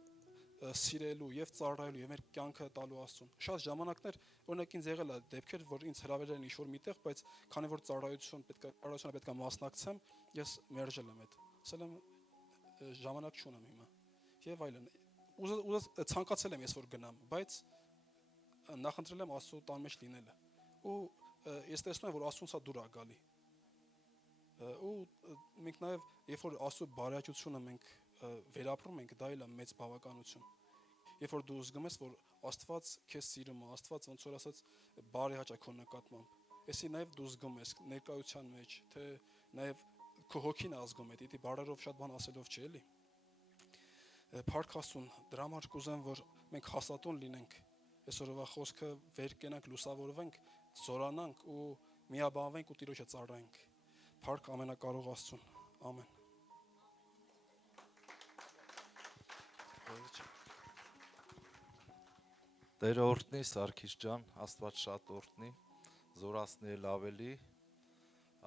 սիրելու եւ ծառայելու եւ մեր կյանքը տալու Աստծուն։ Շատ ժամանակներ օրինակ ինձ եղել է դեպքեր, որ ինձ հրավիրել են ինչ-որ միտեղ, բայց քանի որ ծառայությունը պետք է մասնակցեմ, ես մերժել եմ այդ։ Ասել եմ ժամանակ չունեմ հիմա։ Եվ այլն։ Ուզած ցանկացել եմ ես որ գնամ, բայց նախընտրել եմ Աստծո տան մեջ լինելը։ Ու ես տեսնում եմ, որ Աստծուն սա դուր է գալի։ Ու մենք նաև երբ որ Աստծո բարեհաճությունը մենք վերապրում ենք, դա էլ է մեծ բավականություն։ Երբ որ դու զգում ես, որ Աստված քեզ սիրում է, Աստված ոնց որ ասած բարեհաճ է քո նկատմամբ, էսի նաև դու զգում ես ներկայության մեջ, թե նաև քո հոգին է ազգում է, դիտի բարերով շատ բան ասելով չէ, էլի։ Փառք Աստծուն, դրա համար կուզեմ, որ մենք հաստատուն լինենք, այսօրվա խոսքը վեր կենանք, լուսավորվենք, զորանանք ու միաբանվենք ու Տիրոջը ծառայենք։ Փառք ամենակարող Աստծուն։ Ամեն։ Տերը օրհնի Սարգիս ջան, Աստված շատ օրհնի, զորացնի էլ ավելի։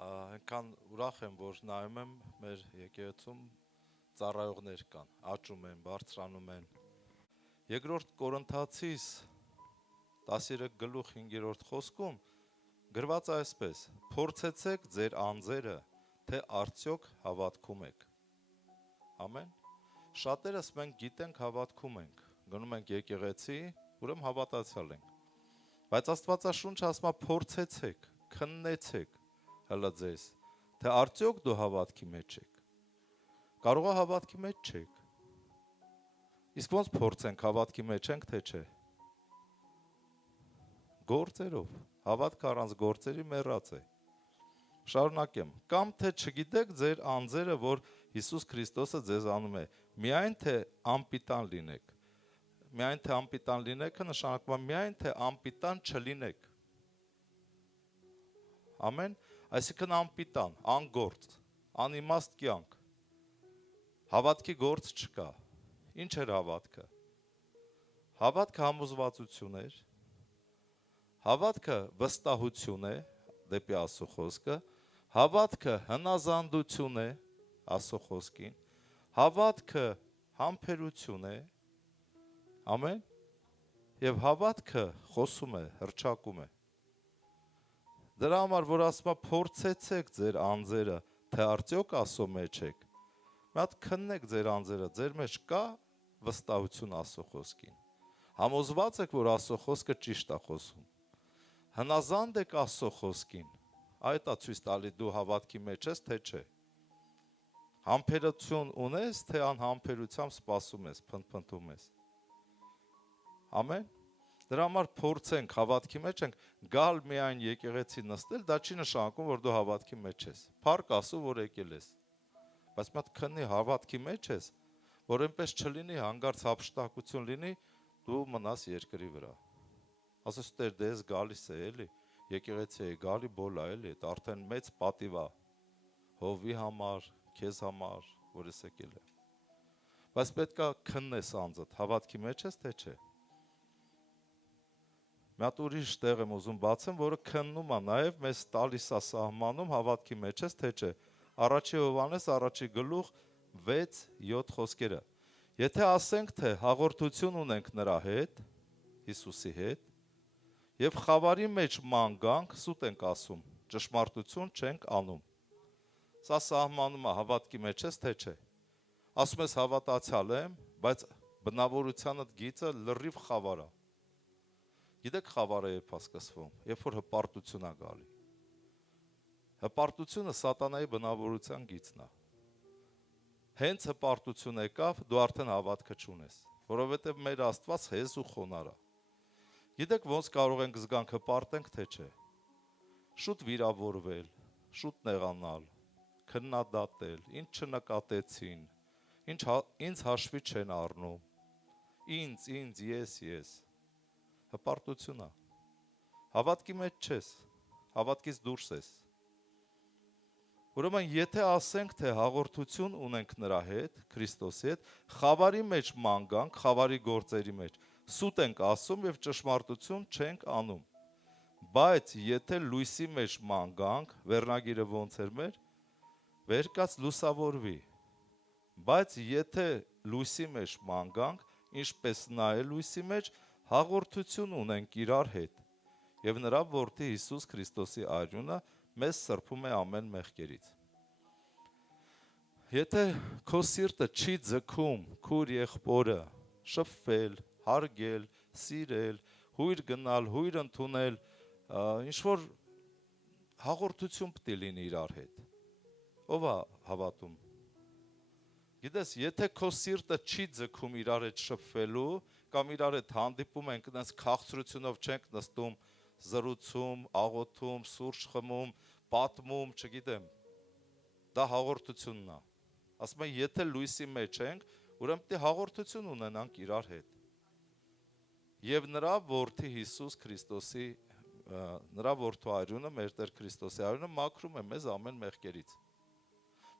Այնքան ուրախ եմ, որ նայում եմ մեր եկեղեցում ծառայողներ կան, աճում են, բարձրանում են։ Երկրորդ Կորինթացիս 13:5 խոսքում գրված այսպես. փորձեցեք ձեր անձերը, թե արդյոք հավատքում եք։ Ամեն։ Շատերս մենք գիտենք, հավատքում ենք, գնում ենք եկեղեցի, ուրեմն հավատացյալ ենք։ Բայց Աստվածաշունչը ասում է փորձեցեք, քննեցեք հələ ձեզ, թե արդյոք դու հավատքի մեջ եք։ Կարող է հավատքի մեջ չեք։ Իսկ ոնց փորձենք, հավատքի մեջ ենք, թե չէ։ Գործերով, հավատք առանց գործերի մեռած է։ Շարունակեմ, կամ թե չգիտեք ձեր անձերը, որ Հիսուս Քրիստոսը ձեզ անում է, միայն թե անպիտան լինեք։ Միայն թե անպիտան լինեքը նշանակում է միայն թե անպիտան չլինեք։ Ամեն, այսինքն անպիտան, անգործ, անիմաստ կյանք։ Հավատքի գործ չկա։ Ինչ էր հավատքը։ Հավատքը համոզվածություն էր։ Հավատքը վստահություն է դեպի Աստծո խոսքը, հավատքը հնազանդություն է Աստծո խոսքին, հավատքը համբերություն է, ամեն, եւ հավատքը խոսում է, հռչակում է։ Դրա համար, որ ասում է փորձեցեք ձեր անձերը, թե արդյոք Աստծո մեջ եք, մի հատ քննեք ձեր անձերը, ձեր մեջ կա վստահություն Աստծո խոսքին, համոզված եք, որ Աստծո խոսքը ճիշտ է խոսում, հնազանդ եք Աստծո խոսքին, այդ է ցույց տալի դու հավատքի մեջ ես, թե չէ։ Համբերություն ունես, թե անհամբերությամբ սպասում ես, փնթփնթում ես։ Ամեն։ Դրա համար փորձենք, հավատքի մեջ ենք, գալ միայն եկեղեցի նստել, դա չի նշանակում, որ դու հավատքի մեջ ես։ Փառք Աստծո, որ եկել ես։ Բայց մի հատ քննի հավատքի մեջ ես, որ այնպես չլինի, հանգարց հափշտակություն լինի, դու մնաս երկրի վրա։ Ասես Տեր, դե ես գալիս է էլի, եկեղեցի է գալի բոլա էլի, դա արդեն մեծ պատիվ է հովի համար, քեզ համար, որ ես եկել եմ։ Բայց պետք է քննես անձդ, հավատքի մեջ ես, թե չէ։ Մի հատ ուրիշ տեղ եմ ուզում բացեմ, որը քննում է, նաև մեզ տալիս է սահմանում հավատքի մեջ ես, թե չէ։ Առաջի Հովհաննես 1:6-7 խոսքերը։ Եթե ասենք, թե հաղորդություն ունենք նրա հետ, Հիսուսի հետ, եւ խավարի մեջ մանգանք, սուտ ենք ասում, ճշմարտություն չենք անում։ Սա սահմանում է հավատքի մեջ ես, թե չէ։ Ասում ես հավատացյալ եմ, բայց բնավորությանդ գիծը լրիվ խավար է։ Գիտեք խավարը երբ է սկսվում, երբ որ հպարտություն է գալի։ Հպարտությունը սատանայի բնավորության գիծն է։ Հենց հպարտություն եկավ, դու արդեն հավատքը չունես, որովհետև մեր Աստված հեզ ու խոնար է։ Գիտեք ոնց կարող ենք զգանք հպարտենք, թե չէ։ Շուտ վիրավորվել, շուտ նեղանալ, քննադատել, ինչ չնկատեցին, ինձ հաշվի չեն առնում, ինձ, ես, հպարտություն է, հավատքի մեջ չես, հավատքից դուրս ես, ուրեմն եթե ասենք, թե հաղորդություն ունենք նրա հետ, Քրիստոսի հետ, խավարի մեջ մանգանք, խավարի գործերի մեջ, սուտ ենք ասում և ճշմարտություն չենք անում, բայց եթե լույսի մեջ մանգանք, վերնագիրը ոնց էր մեր, վերկաց լուսավորվի, բայց եթե լույսի մեջ մանգանք, ինչպես նա է լույսի մեջ, հաղորդություն ունենք իրար հետ, և նրա որդի Հիսուս Քրիստոսի արյունը մեզ սրբում է ամեն մեղքերից։ Եթե քո սիրտը չի ձգում քուր եղբորը շփվել, հարգել, սիրել, հույր գնալ, հույր ընդունել, ինչ-որ հաղորդություն պետք է լինի իրար հետ, ով է հավատում։ Գիտես, եթե քո սիրտը չի ձգում իրար հետ շփվելու, կամ իրար հետ հանդիպում ենք, այնպես քաղցրությունով չենք նստում, զրուցում, աղոթում, սուրճ խմում, պատմում, չգիտեմ, դա հաղորդությունն է։ Ասում են, եթե լույսի մեջ ենք, ուրեմն պետք է հաղորդություն ունենանք իրար հետ։ Եվ նրա որդի Հիսուս Քրիստոսի, նրա որդու արյունը, մեր Տեր Քրիստոսի արյունը մաքրում է մեզ ամեն մեղքերից։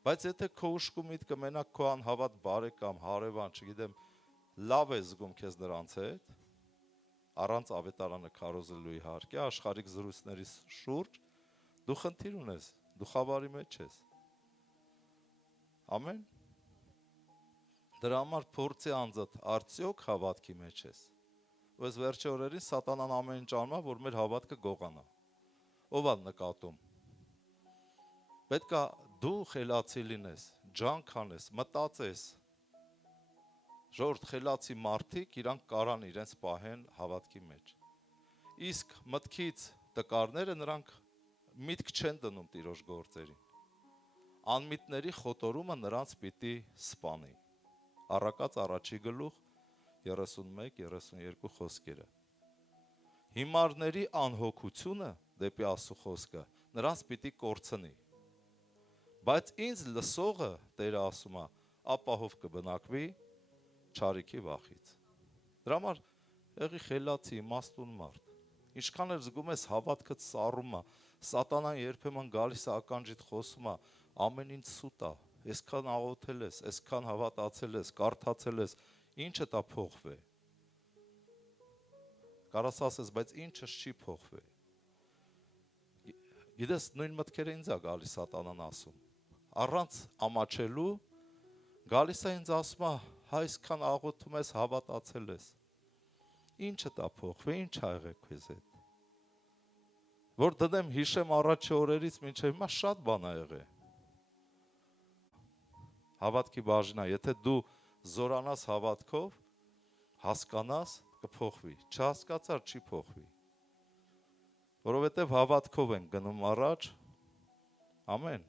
Բայց եթե քո ուշք ու միտքը մենակ քո անհավատ բարեկամ, հարևան, չգիտեմ, լավ է զգում քեզ նրանց հետ, առանց ավետարանը քարոզելու իհարկե, աշխարհիկ զրույցների շուրջ, դու խնդիր ունես, դու խավարի մեջ ես։ Ամեն։ Դրա համար փորձի անձդ արդյոք հավատքի մեջ ես։ ու այս վերջի օրերին սատանան ամեն ինչ անում է, որ մեր հավատքը գողանա։ Ով է նկատում։ Պետք է դու խելացի լինես, ջանք անես, մտածես։ Ժողովուրդ, խելացի մարդիկ իրանք կարան իրենց պահեն հավատքի մեջ։ Իսկ մտքից տկարները նրանք միտք չեն դնում Տիրոջ գործերին։ Անմիտների խոտորումը նրանց պիտի սպանի։ Առակաց առաջի գլուխ 31-32 խոսքերը։ Հիմարների անհոգությունը դեպի Աստծո խոսքը նրանց պիտի կորցնի։ Բայց ինձ լսողը, Տերը ասում է, ապահով կբնակվի չարիքի վախից։ Դրա համար եղի խելացի, իմաստուն մարդ։ Ինչքան էլ զգում ես հավատքդ սառում է, սատանան երբեմն գալիս է ականջիդ խոսում է, ամեն ինչ սուտ է, այսքան աղոթել ես, այսքան հավատացել ես, կարդացել ես, ինչը դա փոխվի։ Կարաս ասես, բայց ինչս չի փոխվի։ Գիտես, նույն մտքերը ինձ է գալիս սատանան ասում։ Առանց ամաչելու գալիս է ինձ ասում է, այսքան աղոթում ես, հավատացել ես։ Ինչը դա փոխվի, ինչ ա եղել քեզ հետ։ Որ դնեմ հիշեմ առաջի օրերից մինչև հիմա շատ բան ա եղել։ Հավատքի բաժինա, եթե դու զորանաս հավատքով, հասկանաս, կփոխվի, չհասկացար, չի փոխվի։ Որովհետև հավատքով են գնում առաջ, ամեն,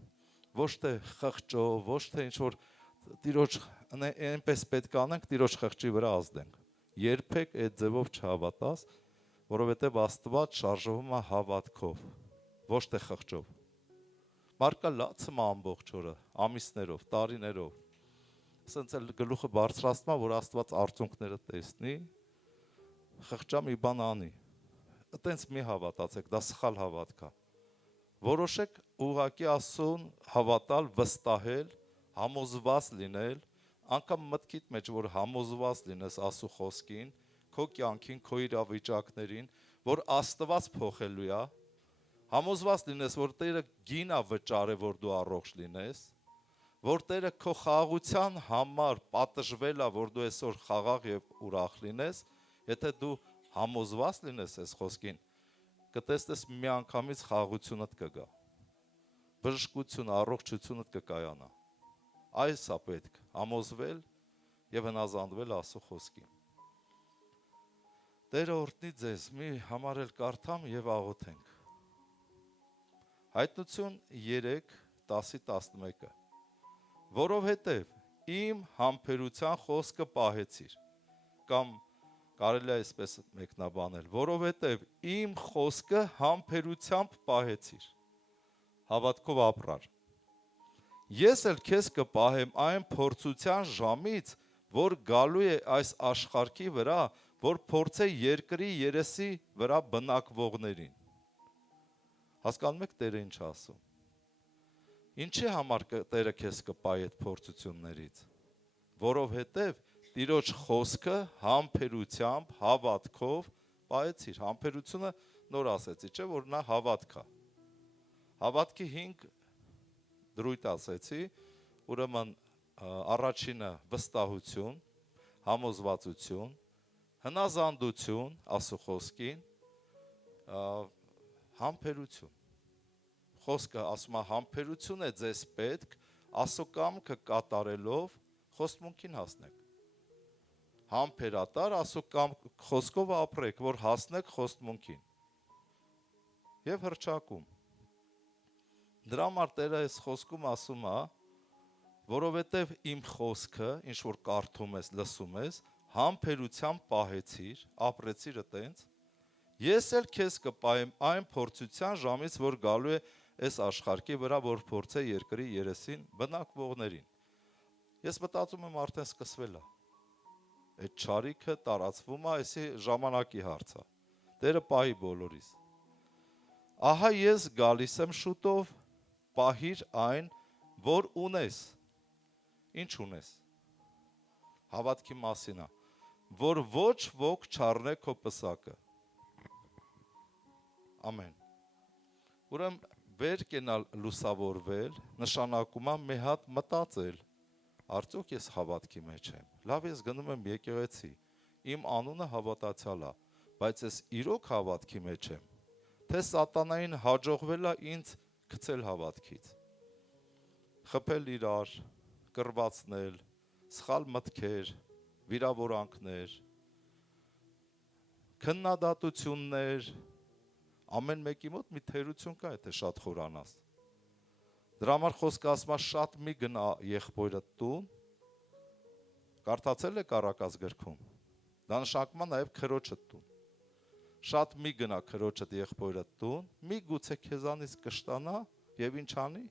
ոչ թե խղճով, ոչ թե ինչ-որ Տիրոջ այնպես պետք անենք, Տիրոջ խղճի վրա ազդենք։ Երբեք այդ ձևով չհավատաս, որովհետև Աստված շարժվում է հավատքով, ոչ թե խղճով։ Մարկա լացում է ամբողջ օրը, ամիսներով, տարիներով։ Սենց էլ գլուխը բարձրացնում է, որ Աստված արդյունքները տեսնի, խղճա մի բան անի։ Այտենց մի հավատացեք, դա սխալ հավատք է։ Որոշեք ուղղակի Աստծուն հավատալ, վստահել, համոզված լինել, անգամ մտքիդ մեջ, որ համոզված լինես Աստծո խոսքին, քո կյանքին, քո իրավիճակներին, որ Աստված փոխելու է, համոզված լինես, որ Տերը գին է վճարել, որ դու առողջ լինես, որ Տերը քո խաղաղության համար պատժվել է, որ դու այսօր խաղաղ եւ ուրախ լինես, եթե դու համոզված լինես այս խոսքին, կտեսնես միանգամից խաղաղությունդ կգա, բժշկությունը, առողջությունդ կկայանա։ Այս է պետք համոզվել եւ հնազանդվել Աստծո խոսքին։ Տերը օրհնի ձեզ, մի համարել կարդամ եւ աղոթենք։ Հայտնություն 3:10-11 Որովհետև իմ համբերության խոսքը պահեցիր, կամ կարելի է այսպես մեկնաբանել, որովհետև իմ խոսքը համբերությամբ պահեցիր, հավատքով ապրար։ Ես էլ քեզ կպահեմ այն փորձության ժամից, որ գալու է այս աշխարհի վրա, որ փորձե երկրի երեսի վրա բնակվողներին։ Հասկանում եք Տերը ինչ ասում։ Ինչի համար Տերը քեզ կպահի այդ փորձություններից։ Որովհետև Տիրոջ խոսքը համբերությամբ, հավատքով պահեցիր։ Համբերությունը նոր ասեցի, չէ՞ որ նա հավատք է։ Հավատքի 5 դրույթ ասեցի, ուրեմն առաջինը վստահություն, համոզվածություն, հնազանդություն Աստծո խոսքին, համբերություն։ Խոսքը ասում է համբերություն է ձեզ պետք Աստծո կամքը կատարելով խոստմունքին հասնեք։ Համբերատար Աստծո խոսքով ապրեք, որ հասնեք խոստմունքին։ Եվ հռչակում։ Դրա համար Տերը այս խոսքում ասում է, որովհետև իմ խոսքը, ինչ որ կարդում ես, լսում ես, համբերությամբ պահեցիր, ապրեցիր այտենց, ես էլ քեզ կպահեմ այն փորձության ժամից, որ գալու է այս աշխարհի վրա, որ փորձե երկրի երեսին բնակվողներին։ Ես մտածում եմ արդեն սկսվել է։ Այդ չարիքը տարածվում է, այսի ժամանակի հարց է։ Տերը պահի բոլորիս։ Ահա ես գալիս եմ շուտով, պահիր այն, որ ունես։ Ինչ ունես։ Հավատքի մասին է, որ ոչ ոք չառնե քո պսակը։ Ամեն։ Ուրեմն վեր կենալ լուսավորվել, նշանակում է մի հատ մտածել, արդյոք ես հավատքի մեջ եմ։ Լավ, ես գնում եմ եկեղեցի, իմ անունը հավատացյալ է, բայց ես իրոք հավատքի մեջ եմ, թե սատանային հաջողվել է ինձ գցել հավատքից։ Խփել իրար, կռվածնել, սխալ մտքեր, վիրավորանքներ, քննադատություններ, ամեն մեկի մոտ մի թերություն կա, եթե շատ խորանաս։ Դրա համար խոսքը ասում է շատ մի գնա եղբորդ տուն, կարդացել եք առակած գրքում, դա նշանակում է նաև քրոջդ տուն։ Շատ մի գնա քրոջդ եղբորդ տուն, մի գուցե քեզանից կշտանա եւ ինչ անի։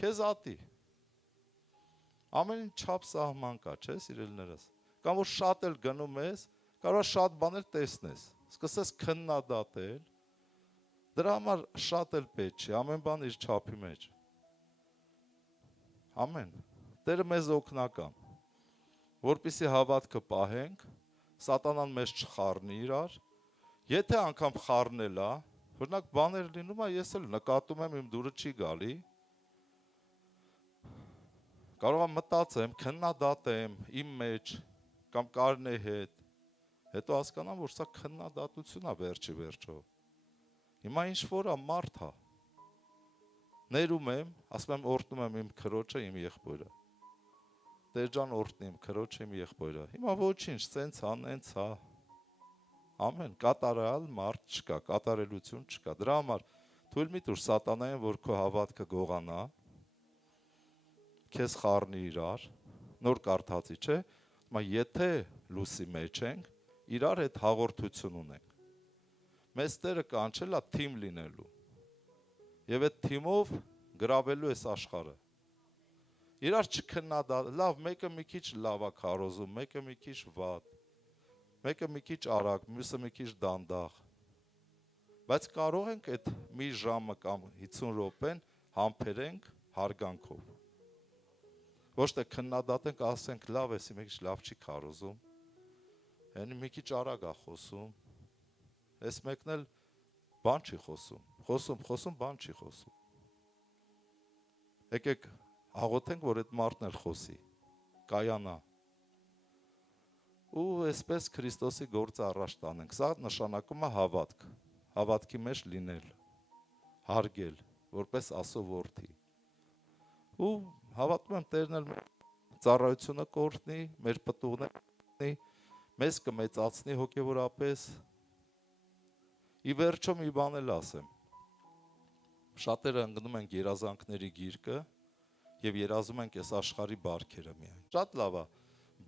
Քեզ ատի։ Ամեն ինչ չափ սահման կա, չէ՞, սիրելիներս։ Կամ որ շատ էլ գնում ես, կարող է շատ բաներ տեսնես, սկսես քննադատել, դրա համար շատ էլ պետք չի, ամեն բան իր չափի մեջ։ Ամեն։ Տերը մեզ օգնական, որպեսզի հավատքը պահենք, սատանան մեզ չխառնի իրար, եթե անգամ խառնել է, օրինակ բաներ լինում է, ես էլ նկատում եմ իմ դուրը չի գալի, կարող եմ մտածեմ, քննադատեմ իմ մեջ, կամ Կարինեի հետ, հետո հասկանամ, որ սա քննադատություն է վերջի վերջով։ Հիմա ինչ որ է մարդ է, ներում եմ, ասում եմ օրհնում եմ իմ քրոջը, իմ եղբորը, Տեր ջան օրհնի իմ քրոջը, իմ եղբորը, հիմա ոչինչ, սենց անենց հա, ամեն, կատարյալ մարդ չկա, կատարելություն չկա, դրա համար թույլ մի տուր սատանային, որ քո հավատքը գողանա, քեզ խառնի իրար, նոր կարդացի, չէ, եթե լույսի մեջ ենք, իրար հետ հաղորդություն ունենք, մեզ Տերը կանչել է թիմ լինելու, եւ այդ թիմով գրավելու ես աշխարհը, իրար չքննադատել, լավ, մեկը մի քիչ լավ է քարոզում, մեկը մի քիչ վատ, մեկը մի քիչ արագ, մյուսը մի քիչ դանդաղ, բայց կարող ենք այդ մի ժամը կամ 50 րոպեն համբերենք հարգանքով, ոչ թե քննադատենք, ասենք լավ է, մի քիչ լավ չի քարոզում, հենի մի քիչ արագ է խոսում, այս մեկն էլ բան չի խոսում, բան չի խոսում, եկեք աղոթենք, որ այդ մարդն էլ խոսի, կայանա, ու այսպես Քրիստոսի գործը առաջ տանենք, սա նշանակում է հավատք, հավատքի մեջ լինել, հարգել, որպես Աստծո որդի, ու հավատում եմ Տերն էլ ծառայությունը կօրհնի, մեր պտուղները, մեզ կմեծացնի հոգևորապես, ի վերջո մի բան էլ ասեմ, շատերը ընկնում են երազանքների գիրկը, եւ երազում ենք այս աշխարհի բարքերը միայն։ Շատ լավ է,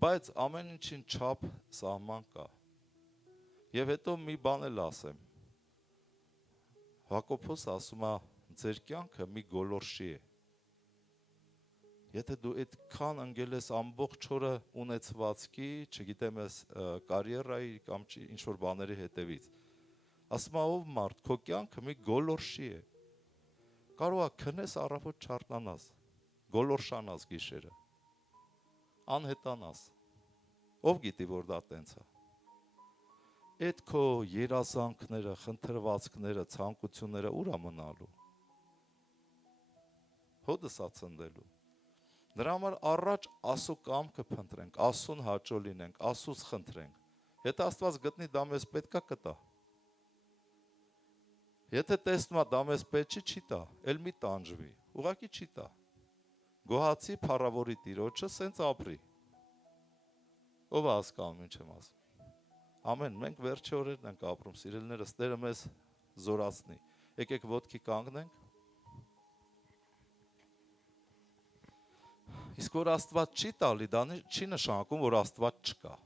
բայց ամեն ինչին չափ սահման կա։ Եվ հետո մի բան էլ ասեմ։ Հակոբոս ասում է, ձեր կյանքը մի գոլորշի է։ Եթե դու այդքան ընկել ես ամբողջ օրը ունեցվածքի, չգիտեմ, ես կարիերայի կամ ինչ որ բաների հետևից։ Ասում է, ով մարդ, քո կյանքը մի գոլորշի է։ Կարող է քնես առավոտ չարթնանաս, գոլորշանաս գիշերը, անհետանաս, ով գիտի, որ դա տենց է, այդ քո երազանքները, խնդրվածքները, ցանկությունները ուր է մնալու, հոդս է ցնդելու, նրա համար առաջ Աստծո կամքը փնտրենք, Աստծուն հաճո լինենք, Աստծուց խնդրենք, եթե Աստված գտնի դա մեզ պետքա կտա, եթե տեսնում է դա մեզ պետք չի տա, էլ մի տանջվի, ուղղակի չի տա, գոհացի փառավորի Տիրոջը սենց ապրի, ով է հասկանում ինչ եմ ասում, ամեն, մենք վերջի օրերն ենք ապրում, սիրելիներս, Տերը մեզ զորացնի, եկեք ոտքի կանգնենք, իսկ որ Աստված չի տալի, դա չի նշանակում, որ Աստված չկա,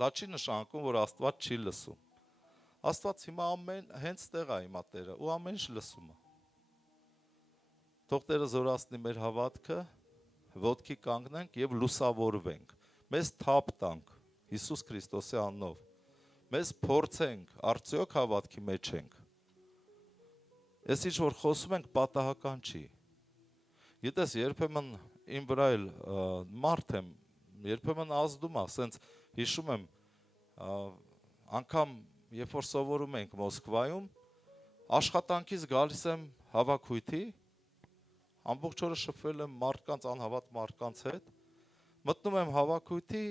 դա չի նշանակում, որ Աստված չի լսում, Աստված հիմա հենց տեղ է հիմա Տերը ու ամեն ինչ լսում է, թող Տերը զորացնի մեր հավատքը, ոտքի կանգնենք եւ լուսավորվենք, մեզ թափ տանք Հիսուս Քրիստոսի անունով, մեզ փորձենք, արդյոք հավատքի մեջ ենք, ես ինչ որ խոսում ենք պատահական չի, գիտես երբեմն իմ վրա էլ մարդ եմ, երբեմն ազդում է, սենց հիշում եմ, անգամ երբ որ սովորում ենք Մոսկվայում, աշխատանքից գալիս եմ հավաքույթի, ամբողջ օրը շփվել եմ մարդկանց, անհավատ մարդկանց հետ, մտնում եմ հավաքույթի,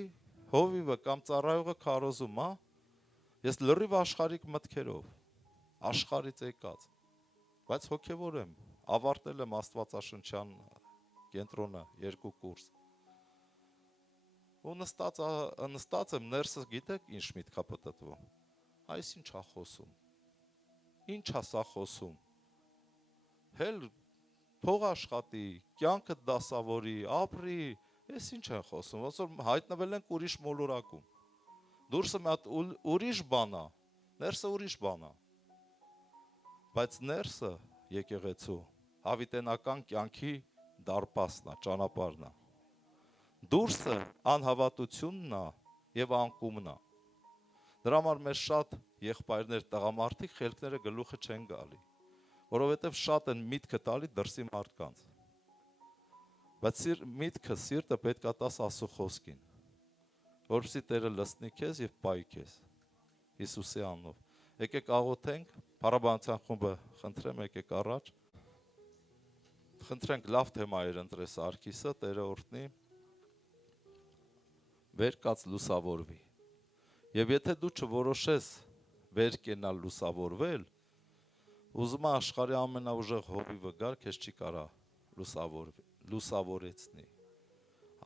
հովիվը կամ ծառայողը քարոզում, հա։ Ես լրիվ աշխարհիկ մտքերով, աշխարհից եկած, բայց հոգևոր եմ, ավարտել եմ Աստվածաշնչյան կենտրոնը 2 կուրս։ Ու նստած եմ, ներսս գիտեք ինչ միտքա պտտվում։ Այս ինչ է խոսում։ Ինչ է սա խոսում։ Հել փող աշխատի, կյանքը դասավորի, ապրի, ես ինչ են խոսում, ոնց որ հայտնվել ենք ուրիշ մոլորակում։ Դուրսը մի հատ ուրիշ բան է, ներսը ուրիշ բան է։ Բայց ներսը եկեղեցու հավիտենական կյանքի դարպասն է, ճանապարհն է։ Դուրսը անհավատությունն է եւ անկումն է։ Դրա համար մեր շատ եղբայրներ, տղամարդիկ խելքները գլուխը չեն գալի, որովհետեւ շատ են միտքը տալի դրսի մարդկանց։ Բայց միտքը, սիրտը պետք է տաս Աստծո խոսքին, որպեսզի Տերը լսնի քեզ եւ պայի քեզ։ Հիսուսի անունով։ Եկեք աղոթենք, Փառաբանության խումբը խնդրեմ, եկեք առաջ։ Խնդրենք լավ թեմայեր ընտրես Սարգիսը, Տերը օրհնի։ Վեր կաց լուսավորվի։ Եվ եթե դու չորոշես վեր կենալ լուսավորվել, ուզում եմ աշխարհի ամենաուժեղ հովիվը գար, քեզ չի կարա լուսավորեցնի։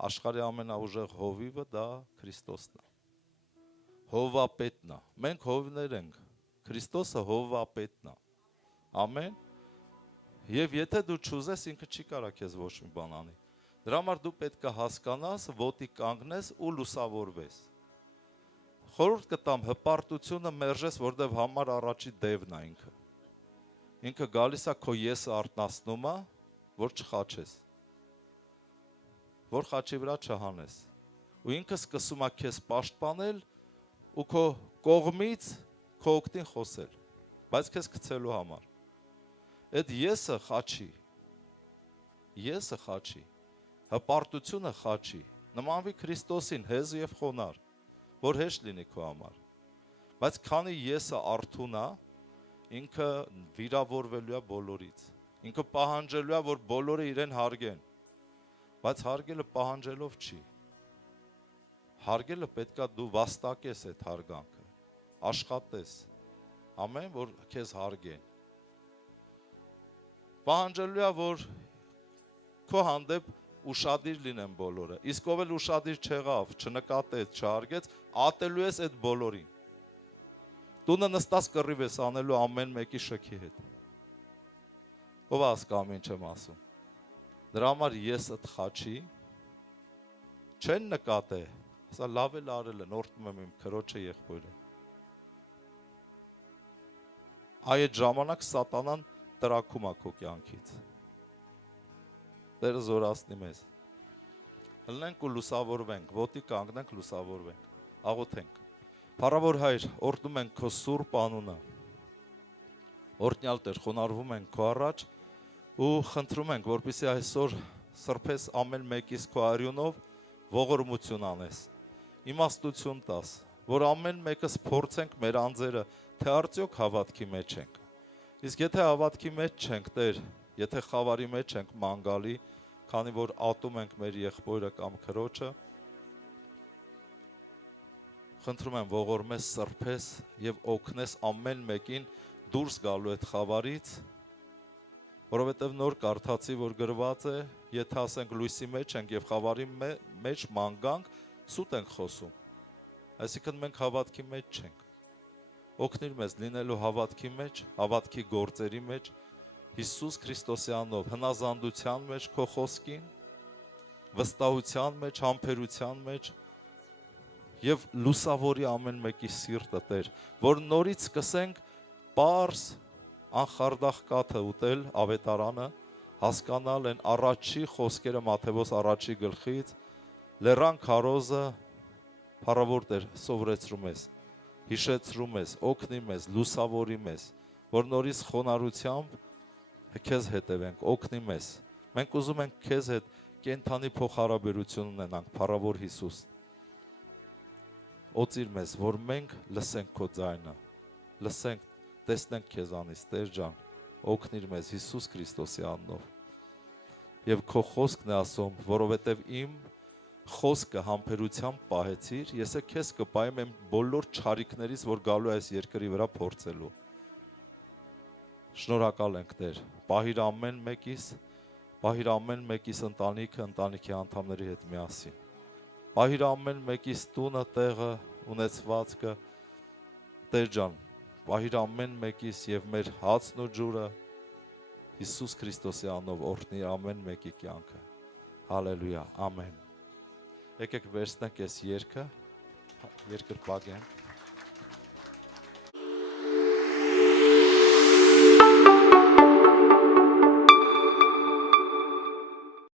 Աշխարհի ամենաուժեղ հովիվը դա Քրիստոսն է։ Հովվապետն է։ Մենք հովներ ենք։ Քրիստոսը հովվապետն է։ Ամեն։ Եվ եթե դու չուզես, ինքը չի կարա քեզ ոչ մի բան անի։ Դրա համար դու պետք է հասկանաս, ոտի կանգնես ու լուսավորվես։ Խորհուրդ կտամ հպարտությունը մերժես, որտեվ համար առաջի դևն է ինքը։ Ինքը գալիս է քո եսը արտնասնում է, որ չխաչես։ Որ խաչի վրա չհանես։ Ու ինքը սկսում է քեզ պաշտպանել ու քո կողմից քո օգտին խոսել, բայց քեզ գցելու համար։ Այդ եսը խաչի։ Եսը խաչի։ Հպարտությունը խաչի։ Նմանվի Քրիստոսին հեզ եւ խոնար, որ հեշտ լինի քո համար։ Բայց քանի եսը արթուն է, ինքը վիրավորվելու է բոլորից։ Ինքը պահանջելու է, որ բոլորը իրեն հարգեն։ Բայց հարգելը պահանջելով չի։ Հարգելը պետքա դու վաստակես այդ հարգանքը, աշխատես, ամեն, որ քեզ հարգեն։ Պահանջելու է, որ քո հանդեպ ուշադիր լինեն բոլորը, իսկ ով էլ ուշադիր չեղավ, չնկատեց, չհարգեց, ատելու ես այդ բոլորին։ Տունը նստած կռիվ ես անելու ամեն մեկի շքի հետ։ Ով հասկանում ինչ եմ ասում։ Դրա համար ես այդ խաչի չեն նկատե, սա լավ էլ արել են, օրհնում եմ իմ քրոջը եղբորը։ Այդ ժամանակ սատանան տրակում է քո կյանքից։ Տերը զորացնի մեզ։ Հլնենք ու լուսավորվենք, ոտի կանգնենք, լուսավորվենք, աղոթենք։ Փառավոր Հայր, օրհնում ենք քո սուրբ անունը։ Օրհնյալ Տեր, խոնարհվում ենք քո առաջ ու խնդրում ենք, որպեսզի այսօր սրբես ամեն մեկից քո արյունով ողորմություն անես։ Իմաստություն տաս, որ ամեն մեկս փորձենք մեր անձերը, թե արդյոք հավատքի մեջ ենք։ Իսկ եթե հավատքի մեջ չենք, Տեր, եթե խավարի մեջ ենք մանգալի, քանի որ ատում ենք մեր եղբորը կամ քրոջը, խնդրում եմ ողորմես, սրբես եւ օգնես ամեն մեկին դուրս գալու այդ խավարից, որովհետեւ նոր կարդացի, որ գրված է, եթե ասենք լույսի մեջ ենք եւ խավարի մեջ մանգանք, սուտ ենք խոսում։ Այսինքն մենք հավատքի մեջ չենք։ Օգնիր մեզ լինելու հավատքի մեջ, հավատքի գործերի մեջ, Հիսուս Քրիստոսի անունով, հնազանդության մեջ քո խոսքին, վստահության մեջ, համբերության մեջ եւ լուսավորի ամեն մեկի սիրտը, Տեր, որ նորից սկսենք պարզ անխարդախ կաթը ուտել ավետարանը, հասկանալ են առաջի խոսքերը Մատթեոս առաջի գլխից, լեռան քարոզը, փառավոր Տեր, սովորեցրում ես, հիշեցրում ես, օգնի մեզ, լուսավորի մեզ, որ նորից խոնարհությամբ քեզ հետևենք, օգնի մեզ։ Մենք ուզում ենք քեզ հետ կենթանի փոխհարաբերություն ունենանք, փառավոր Հիսուս։ Օծիր մեզ, որ մենք լսենք քո ձայնը, լսենք, տեսնենք քեզանից, Տեր ջան, օգնիր մեզ Հիսուս Քրիստոսի անունով։ Եվ քո խոսքն է ասում, որովհետև իմ խոսքը համբերությամբ պահեցիր, ես է քեզ կպահեմ այն բոլոր չարիքներից, որ գալու է այս երկրի վրա փորձելու։ Շնորհակալ ենք Տեր, պահիր ամեն մեկիս, պահիր ամեն մեկիս ընտանիքը, ընտանիքի անդամների հետ միասին։ Պահիր ամեն մեկիս տունը, տեղը, ունեցվածքը, Տեր ջան, պահիր ամեն մեկիս եւ մեր հացն ու ջուրը Հիսուս Քրիստոսի անունով օրհնի ամեն մեկի կյանքը։ Հալելույա, ամեն։ Եկեք վերցնենք այս երգը, երկրպագենք։